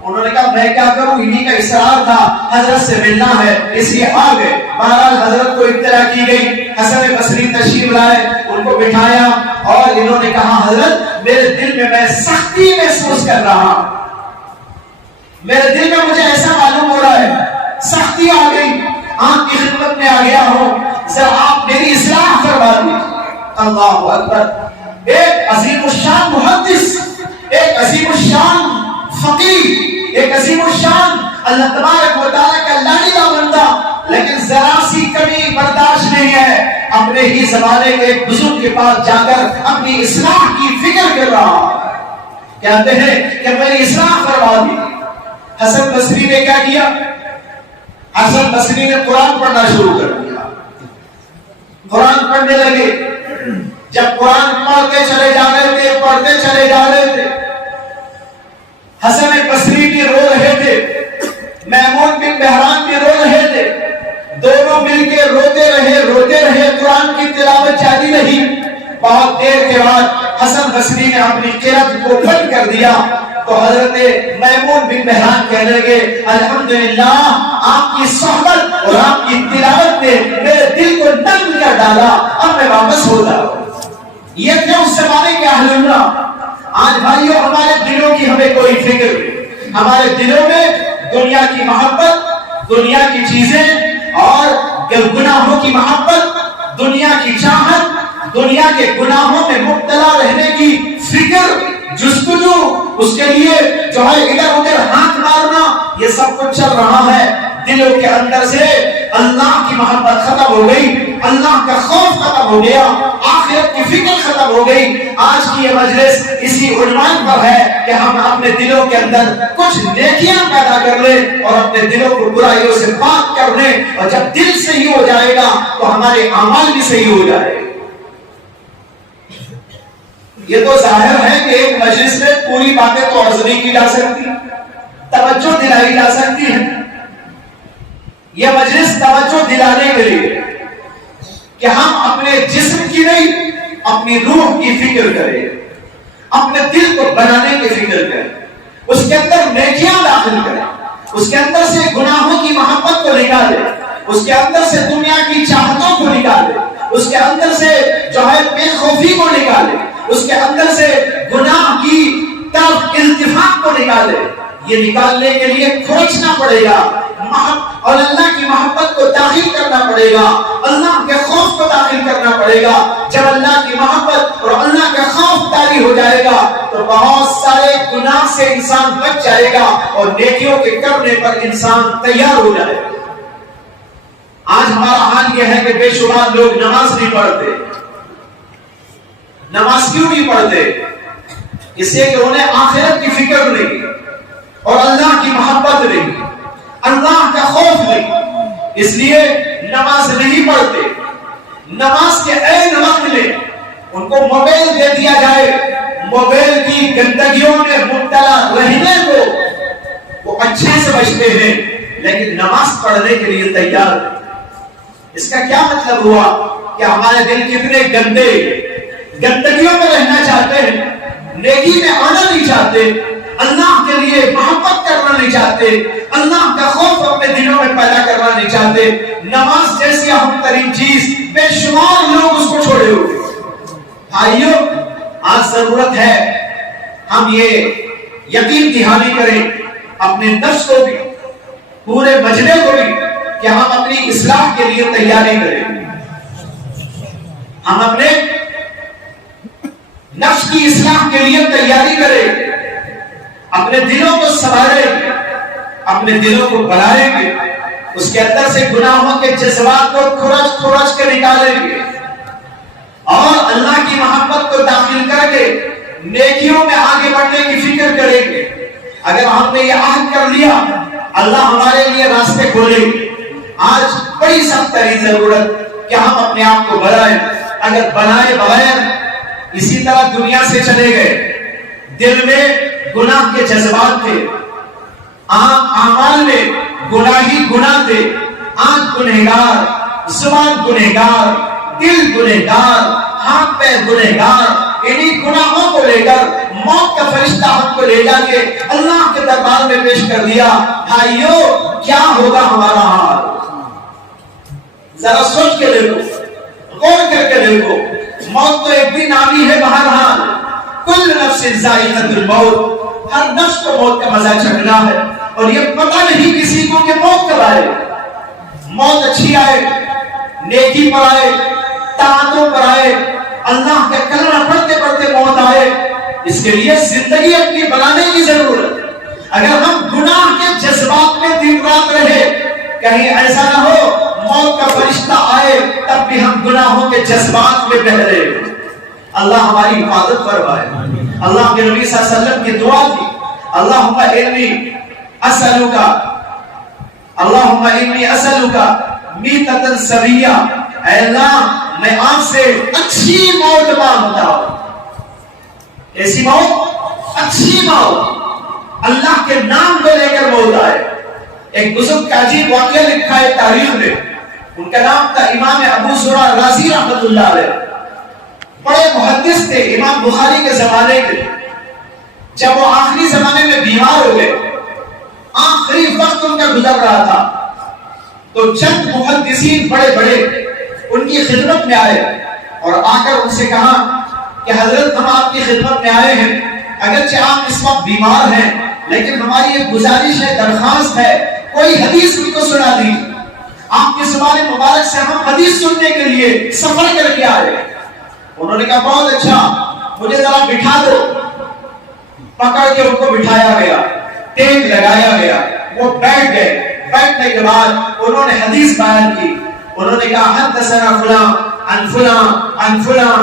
انہوں نے کہا میں کیا کروں, انہی کا اصرار تھا حضرت سے ملنا ہے اس لیے آ گئے. بہرحال حضرت کو اطلاع کی گئی, حسن بصری تشریف لائے, ان کو بٹھایا اور انہوں نے کہا حضرت میرے دل میں سختی محسوس کر رہا ہوں, میرے دل میں مجھے ایسا معلوم ہو رہا ہے سختی آ گئی, آپ کی خدمت میں آ گیا ہوں, ذرا آپ میری اصلاح کروا دیجیے. اللہ اکبر. ایک عظیم الشان محدث, ایک عظیم الشان فقیہ, ایک عظیم الشان اللہ تبارک و تعالیٰ کا لاڈلا بندہ, لیکن ذرا سی کمی برداشت نہیں ہے. اپنے ہی زمانے کے ایک بزرگ کے پاس جا کر اپنی اصلاح کی فکر کر رہا ہے. کہتے ہیں کہ میری اصلاح کروا دی. حسن بصری نے کیا کیا؟ حسن بصری نے قرآن پڑھنا شروع کر دیا. قرآن پڑھنے لگے. جب قرآن پڑھتے چلے جا رہے تھے, پڑھتے چلے جا رہے تھے, حسن بصری بھی رو رہے تھے, میمون بن مہران بھی رو رہے تھے. دونوں مل کے روتے رہے, قرآن کی تلاوت جاری رہی. بہت دیر کے بعد حسن بصری نے اپنی قرأت کو بند کر دیا تو حضرت میمون بن مہران کہنے لگے الحمدللہ آپ کی صحبت اور آپ کی تلاوت نے میرے دل کو نرم کر ڈالا, اب میں واپس ہو جاؤں. یہ تھے اس زمانے کے اہل اللہ. آج بھائیوں ہمارے دلوں کی ہمیں کوئی فکر نہیں. ہمارے دلوں میں دنیا کی محبت, دنیا کی چیزیں اور گناہوں کی محبت, دنیا کی چاہت, دنیا کے گناہوں میں مبتلا رہنے کی فکر, جستجو, اس کے لیے جو ہے ادھر ادھر ہاتھ مارنا, یہ سب کچھ چل رہا ہے. دلوں کے اندر سے اللہ کی محبت ختم ہو گئی, اللہ کا خوف ختم ہو گیا, آخرت کی فکر ختم ہو گئی. آج کی یہ مجلس اسی عنوان پر ہے کہ ہم اپنے دلوں کے اندر کچھ نیکیاں پیدا کر لیں اور اپنے دلوں کو برائیوں سے پاک کر لیں, اور جب دل صحیح ہو جائے گا تو ہمارے اعمال بھی صحیح ہو جائے گا. یہ تو ظاہر ہے کہ ایک مجلس میں پوری باتیں تو عرض نہیں کی جا سکتی, توجہ دلائی جا سکتی ہے. یہ مجلس توجہ دلانے کے لیے کہ ہم اپنے جسم کی نہیں اپنی روح کی فکر کریں, اپنے دل کو بنانے کی فکر کریں, اس کے اندر نیکیاں داخل کریں, اس کے اندر سے گناہوں کی محبت کو نکالیں, اس کے اندر سے دنیا کی چاہتوں کو نکالیں, اس کے اندر سے جو ہے بے خوفی کو نکالیں, اس کے اندر سے گناہ کی طرف التفات کو نکالے. یہ نکالنے کے لیے کھوجنا پڑے گا, اور اللہ کی محبت کو داخل کرنا پڑے گا، اللہ کے خوف کو داخل کرنا پڑے گا۔ جب اللہ کی محبت اور اللہ کا خوف طاری ہو جائے گا تو بہت سارے گناہ سے انسان بچ جائے گا اور نیکیوں کے کرنے پر انسان تیار ہو جائے گا۔ آج ہمارا حال یہ ہے کہ بے شمار لوگ نماز نہیں پڑھتے۔ نماز کیوں نہیں پڑھتے؟ اس لیے کہ انہیں آخرت کی فکر نہیں اور اللہ کی محبت نہیں، اللہ کا خوف نہیں، اس لیے نماز نہیں پڑھتے۔ نماز کے عین وقت میں ان کو موبائل دے دیا جائے، موبائل کی گندگیوں میں مبتلا رہنے کو وہ اچھے سے بچتے ہیں، لیکن نماز پڑھنے کے لیے تیار نہیں۔ اس کا کیا مطلب ہوا کہ ہمارے دل کتنے گندے، گندگیوں میں رہنا چاہتے ہیں، نیکی میں آنا نہیں چاہتے، اللہ کے لیے محبت کرنا نہیں چاہتے، اللہ کا خوف اپنے دلوں میں پیدا کرنا نہیں چاہتے۔ نماز جیسی اہم ترین چیز، بے شمار لوگ اس کو چھوڑے ہوئے۔ بھائیو، آج ضرورت ہے ہم یہ یقین دہانی کریں اپنے نفس کو بھی، پورے مجمع کو بھی، کہ ہم اپنی اصلاح کے لیے تیاری کریں، ہم اپنے نفس کی اصلاح کے لیے تیاری کریں، اپنے دلوں کو سنواریں، اپنے دلوں کو بنائیں گے، اس کے اندر سے گناہوں کے جذبات کو کھرچ کھرچ کے نکالیں گے اور اللہ کی محبت کو داخل کر کے نیکیوں میں آگے بڑھنے کی فکر کریں گے۔ اگر ہم نے یہ عہد کر لیا، اللہ ہمارے لیے راستے کھولے۔ آج بڑی سخت ترین ضرورت کہ ہم اپنے آپ کو بنائیں۔ اگر بنائے بغیر اسی طرح دنیا سے چلے گئے، دل میں گناہ کے جذبات تھے، اعمال میں گناہ ہی گناہ تھے، آنکھ گنہگار، زبان گنہگار، دل گنہگار، ہاتھ پیر گنہگار، انہی گناہوں کو لے کر موت کا فرشتہ ہم کو لے جا کے اللہ کے دربار میں پیش کر دیا۔ بھائیو، کیا ہوگا ہمارا حال؟ ذرا سوچ کے دیکھو، غور کر کے دیکھو۔ موت تو ایک دن آنی ہے بہرحال، کل نفس ذائقۃ الموت، ہر نفس کو موت کا مزہ چکھنا ہے، اور یہ پتہ نہیں کسی کو کہ موت کب آئے۔ موت اچھی آئے، نیکی پر آئے، طاعتوں پر آئے، اللہ کا کلمہ پڑھتے پڑھتے موت آئے، اس کے لیے زندگی اپنی بنانے کی ضرورت ہے۔ اگر ہم گناہ کے جذبات میں دن رات رہے، کہیں ایسا نہ ہو موت کا فرشتہ آئے تب بھی ہم گناہوں کے جذبات میں بہہ رہے۔ اللہ ہماری حفاظت فرمائے۔ اللہ کے نبی صلی اللہ علیہ وسلم کی دعا تھی، اللہم انی اسألک میتۃ سویہ، اے اللہ میں آپ سے اچھی موت مانگتا ہوں۔ ایسی موت، اچھی موت، اللہ کے نام کو لے کر موت آئے۔ ایک بزرگ کا عجیب واقعہ لکھا ہے تاریخ میں، ان کا نام تھا امام ابو زرع رازی رحمۃ اللہ علیہ، بڑے محدث تھے امام بخاری کے زمانے کے۔ جب وہ آخری زمانے میں بیمار ہو گئے، آخری وقت ان کا گزر رہا تھا، تو چند محدثین بڑے بڑے ان کی خدمت میں آئے اور آ کر ان سے کہا کہ حضرت ہم آپ کی خدمت میں آئے ہیں، اگرچہ آپ اس وقت بیمار ہیں لیکن ہماری ایک گزارش ہے، درخواست ہے، کوئی حدیث ان کو سنا دیجیے۔ آپ کی زبان مبارک سے ہم حدیث سننے کے لیے سفر کر کے آئے۔ انہوں نے کہا بہت اچھا، مجھے ذرا بٹھا دو۔ پکڑ کے ان کو بٹھایا گیا، ٹیک لگایا گیا، وہ بیٹھ گئے۔ بیٹھنے کے بعد انہوں نے حدیث بیان کی۔ انہوں نے کہا حدثنا فلاں عن فلاں عن فلاں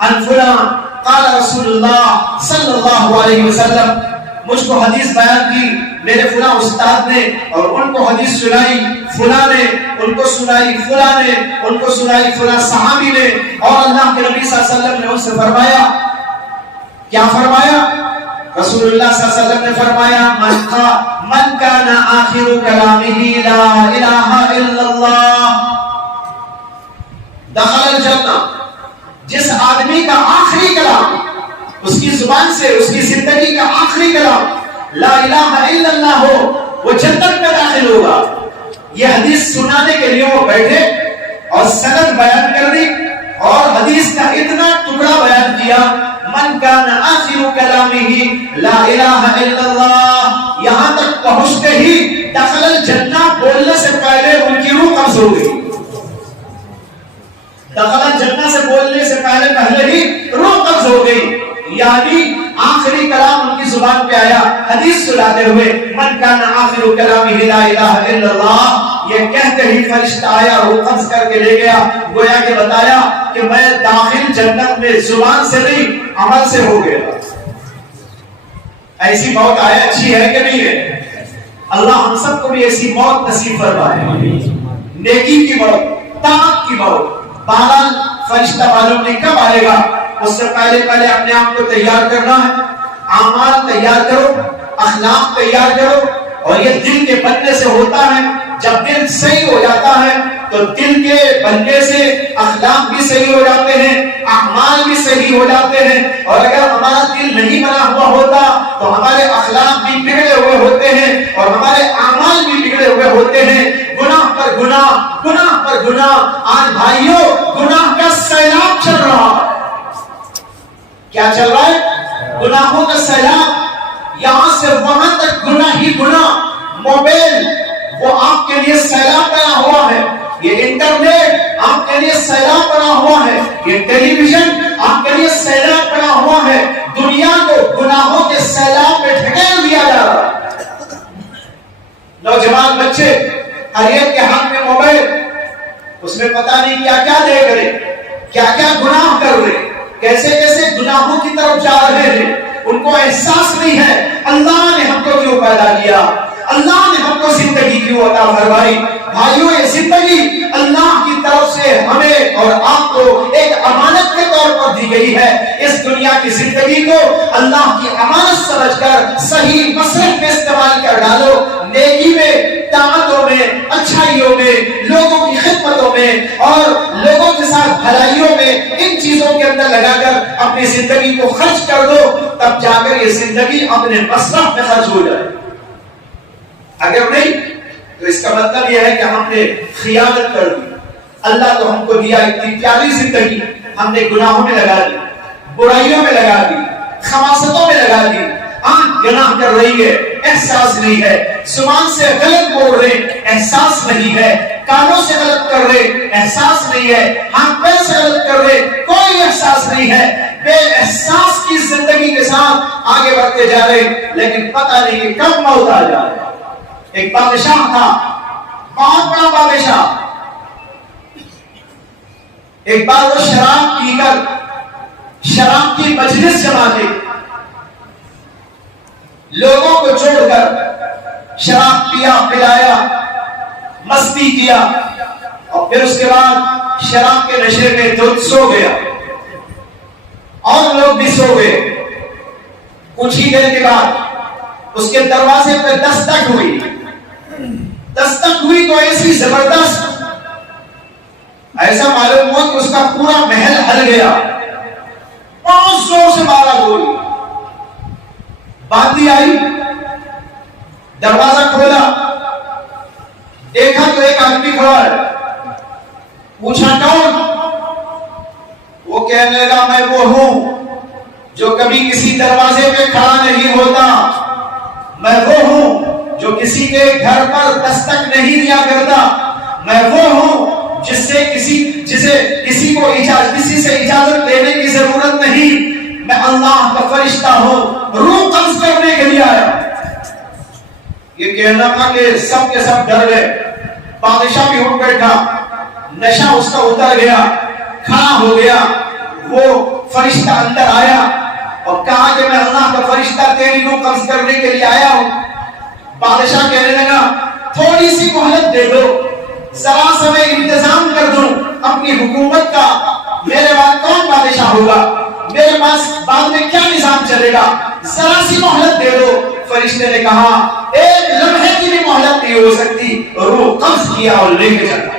عن فلاں قال رسول اللہ صلی اللہ علیہ وسلم، مجھ کو حدیث بیان کی میرے فلاں استاد نے، اور ان کو حدیث سنائی فلاں نے، ان کو سنائی فلاں نے، ان کو سنائی فلاں صحابی نے، اور اللہ کے نبی صلی اللہ علیہ وسلم نے ان سے فرمایا، کیا فرمایا؟ رسول اللہ صلی اللہ علیہ وسلم نے فرمایا من کان آخر کلامہ لا الہ الا اللہ دخل الجنہ، جس آدمی کا آخری کلام، اس کی زبان سے اس کی زندگی کا آخری کلام لا الہ الا اللہ ہو، وہ جنت میں داخل ہوگا۔ یہ حدیث سنانے کے لیے وہ بیٹھے اور سند بیان کر دی اور حدیث کا اتنا ٹکڑا بیان کیا، من کان آخر کلامہ لا الہ الا اللہ، یہاں تک پہنچتے ہی دخل الجنہ بولنے سے پہلے ان کی روح قبض ہو گئی. دخل الجنہ سے بولنے سے پہلے ہی روح قبض ہو گئی. یعنی آخری کلام ان کی زبان پہ آیا. حدیث سناتے ہوئے من کان آخر کلامہ لا الہ الا اللہ، یہ کہتے ہی فرشتہ آیا، روح قبض کر کے لے گیا. گویا کہ بتایا کہ میں داخل جنت میں زبان سے نہیں عمل سے ہو گیا. ایسی موت آئے اچھی ہے کہ نہیں ہے؟ اللہ ہم سب کو بھی ایسی موت نصیب فرمائے، نیکی کی موت، طاعت کی موت. بہرحال فرشتہ معلوم نہیں کب آئے گا، اس سے پہلے اپنے آپ کو تیار کرنا ہے. اعمال تیار کرو، اخلاق تیار کرو. اور یہ دل کے بننے سے ہوتا ہے. جب دل صحیح ہو جاتا ہے تو دل کے بننے سے اخلاق بھی صحیح ہو جاتے ہیں، اعمال بھی صحیح ہو جاتے ہیں. اور اگر ہمارا دل نہیں بنا ہوا ہوتا تو ہمارے اخلاق بھی بگڑے ہوئے ہوتے ہیں اور ہمارے اعمال بھی بگڑے ہوئے ہوتے ہیں. گناہ پر گناہ، گناہ پر گناہ. آج بھائیوں گناہ کا سیلاب چل رہا ہے. کیا چل رہا ہے؟ گناہوں کا سیلاب. یہاں سے وہاں تک گناہ ہی گناہ. موبائل وہ آپ کے لیے سیلاب بنا ہوا ہے، یہ انٹرنیٹ آپ کے لیے سیلاب بنا ہوا ہے، یہ ٹیلی ویژن آپ کے لیے سیلاب بنا ہوا ہے. دنیا کو گناہوں کے سیلاب میں ڈھکیل دیا جا رہا ہے. نوجوان بچے ہر ایک کے ہاتھ میں موبائل، اس میں پتہ نہیں کیا کیا دیکھ رہے، کیا کیا گناہ کر رہے، کیسے کیسے گناہوں کی طرف جا رہے ہیں. ان کو احساس نہیں ہے اللہ نے ہم کو کیوں پیدا کیا، اللہ نے ہم کو زندگی کیوں عطا فرمائی. بھائیوں یہ زندگی اللہ کی طرف سے ہمیں اور آپ کو ایک امانت کے طور پر دی گئی ہے. اس دنیا کی زندگی کو اللہ کی امانت سمجھ کر صحیح مصرف میں استعمال کر ڈالو. نیکی میں، طاعتوں میں، اچھائیوں میں، لوگوں کی خدمتوں میں اور لوگوں کے ساتھ بھلائیوں میں، ان چیزوں کے اندر لگا کر اپنی زندگی کو خرچ کر دو. تب جا کر یہ زندگی اپنے مصرف میں خرچ ہو جائے. اگر نہیں تو اس کا مطلب یہ ہے کہ ہم نے خیانت کر دی. اللہ تو ہم کو دیا اتنی پیاری زندگی، ہم نے گناہوں میں لگا دی، برائیوں میں لگا دی، خباثتوں میں لگا دی. آنکھ گناہ کر رہی ہے، احساس نہیں ہے. زبان سے غلط بول رہے، احساس نہیں ہے. کانوں سے غلط کر رہے، احساس نہیں ہے. ہاتھ پیر سے غلط کر رہے، کوئی احساس نہیں ہے. بے احساس کی زندگی کے ساتھ آگے بڑھتے جا رہے، لیکن پتہ نہیں کہ کب موت آ جائے. ایک بادشاہ تھا، بہت بڑا بادشاہ. ایک بار وہ شراب پی کر شراب کی مجلس جما کے لوگوں کو چھوڑ کر شراب پیا، پلایا، مستی کیا اور پھر اس کے بعد شراب کے نشے میں خود سو گیا اور لوگ بھی سو گئے. کچھ ہی دیر کے بعد اس کے دروازے پہ دستک ہوئی. دستک ہوئی تو ایسی زبردست، ایسا معلوم ہوا کہ اس کا پورا محل ہل گیا. بہت زور سے مارا گولی. باندھی آئی، دروازہ کھولا، دیکھا تو ایک آدمی کھڑا ہے. پوچھا کون؟ وہ کہنے لگا میں وہ ہوں جو کبھی کسی دروازے پہ کھڑا نہیں ہوتا. میں وہ ہوں جو کسی کے گھر پر دستک نہیں دیا کرتا. میں وہ ہوں جسے کسی سے اجازت لینے کی ضرورت نہیں. میں اللہ کا فرشتہ ہوں، روح قبض کرنے کے لیے آیا. یہ کہنا تھا کہ سب کے سب ڈر گئے. بادشاہ بھی اٹھ بیٹھا، نشہ اس کا اتر گیا، کھڑا ہو گیا. وہ فرشتہ اندر آیا اور کہا کہ میں اللہ کا فرشتہ تیری روح قبض کرنے کے لیے آیا ہوں. بادشاہ کہنے لگا تھوڑی سی مہلت دے دو، ذرا سا میں انتظام کر دوں اپنی حکومت کا. میرے بعد کون بادشاہ ہوگا، میرے پاس بعد میں کیا نظام چلے گا، ذرا سی مہلت دے دو. فرشتے نے کہا ایک لمحے کی بھی مہلت نہیں ہو سکتی. روح قبض کیا اور لے کے چلا.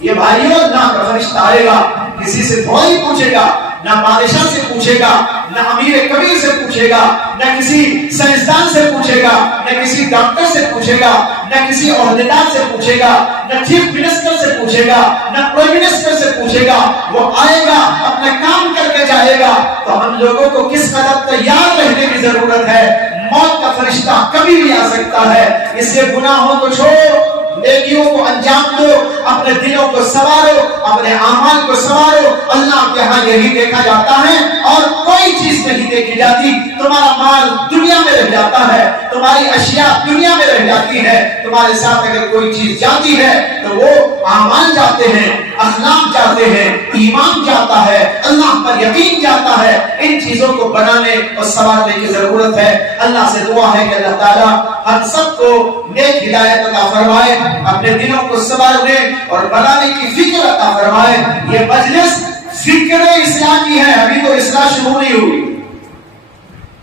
یہ بھائیوں اللہ کا فرشتہ آئے گا، کسی سے تھوڑی پوچھے گا، نہ بادشاہ سے پوچھے گا، نہ امیر کبیر سے پوچھے گا، نہ کسی سائنسدان سے پوچھے گا، نہ کسی ڈاکٹر سے پوچھے گا، نہ کسی عہدیدار سے پوچھے گا، نہ چیف منسٹر سے پوچھے گا، نہ پرائم منسٹر سے پوچھے گا. وہ آئے گا، اپنا کام کر کے جائے گا. تو ہم لوگوں کو کس قدر تیار رہنے کی ضرورت ہے. موت کا فرشتہ فرشتہ کبھی بھی آ سکتا ہے. اس لیے گناہوں کو چھوڑو، نیکیوں کو انجام دو، اپنے دلوں کو سنوارو، اپنے اعمال کو سنوارو. اللہ کے ہاں یہی دیکھا جاتا ہے اور کوئی چیز نہیں دیکھی جاتی. تمہارا مال دنیا میں رہ جاتا ہے، تمہاری اشیاء دنیا میں رہ جاتی ہے. تمہارے ساتھ اگر کوئی چیز جاتی ہے تو وہ اعمال جاتے ہیں، اخلاق جاتے ہیں، ایمان جاتا ہے، اللہ پر یقین جاتا ہے. ان چیزوں کو بنانے اور سنوارنے کی ضرورت ہے. اللہ سے دعا ہے کہ اللہ تعالیٰ ہم سب کو نیک ہدایت عطا فرمائے، اپنے دلوں کو سنوارنے اور بنانے کی فکر عطا فرمائے. یہ مجلس فکر اصلاح کی ہے، ابھی تو اصلاح شروع نہیں ہوئی.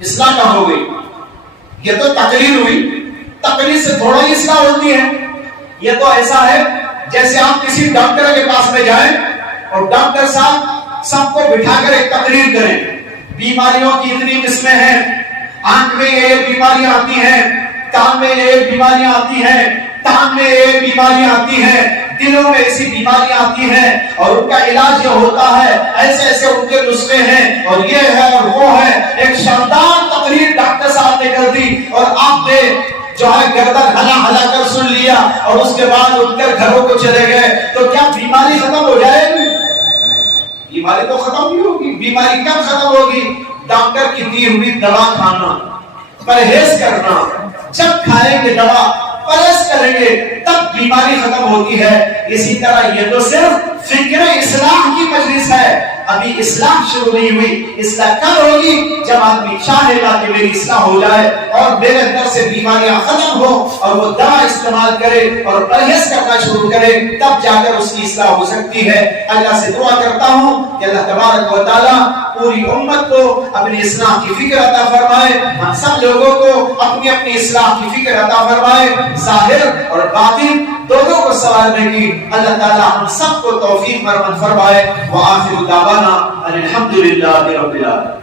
اصلاح کہاں ہو گئی؟ یہ تو تقریر ہوئی، تقریر سے تھوڑا ہی اصلاح ہوتی ہے. یہ تو ایسا ہے جیسے آپ کسی ڈاکٹر کے پاس میں جائیں اور ڈاکٹر صاحب سب کو بٹھا کر ایک تقریر کریں. بیماریوں کی اتنی قسمیں ہیں، آنکھ میں یہ بیماریاں آتی ہیں، کان میں یہ بیماریاں آتی ہیں، کان میں یہ بیماریاں آتی ہیں، دلوں میں ایسی بیماریاں آتی ہیں اور ان کا علاج یہ ہوتا ہے، ایسے ایسے ان کے نسخے ہیں اور یہ ہے اور وہ ہے. ایک شاندار تقریر ڈاکٹر صاحب نے کر دی اور آپ نے جو ہے گردن ہلا ہلا کر سن لیا اور اس کے بعد اٹھ کر گھروں کو چلے گئے. تو کیا بیماری ختم ہو جائے گی؟ بیماری تو ختم نہیں ہوگی. بیماری کب ختم ہوگی؟ ڈاکٹر کی دی ہوئی دوا کھانا، پرہیز کرنا. جب کھائیں گے دوا، پرہیز کریں گے، تب بیماری ختم ہوتی ہے. اسی طرح یہ تو صرف فکر اصلاح کی مجلس ہے، ابھی اصلاح شروع نہیں ہوئی. اصلاح کب ہوگی؟ جب آدمی چاہے گا کہ میری اصلاح ہو جائے اور میرے اندر سے بیماریاں ختم ہو اور وہ دوا استعمال کرے اور پرہیز کرنا شروع کرے، تب جا کر اس کی اصلاح ہو سکتی ہے. اللہ سے دعا کرتا ہوں کہ اللہ تبارک و تعالیٰ پوری امت کو اپنی اصلاح کی فکر عطا فرمائے. ہم سب لوگوں کو اپنی اپنی اصلاح کی فکر عطا فرمائے، ظاہر اور باطن دونوں کو سنوارنے کی اللہ تعالیٰ ہم سب کو توفیق مرحمت فرمائے. وآخر دعوانا الحمدللہ رب العالمین.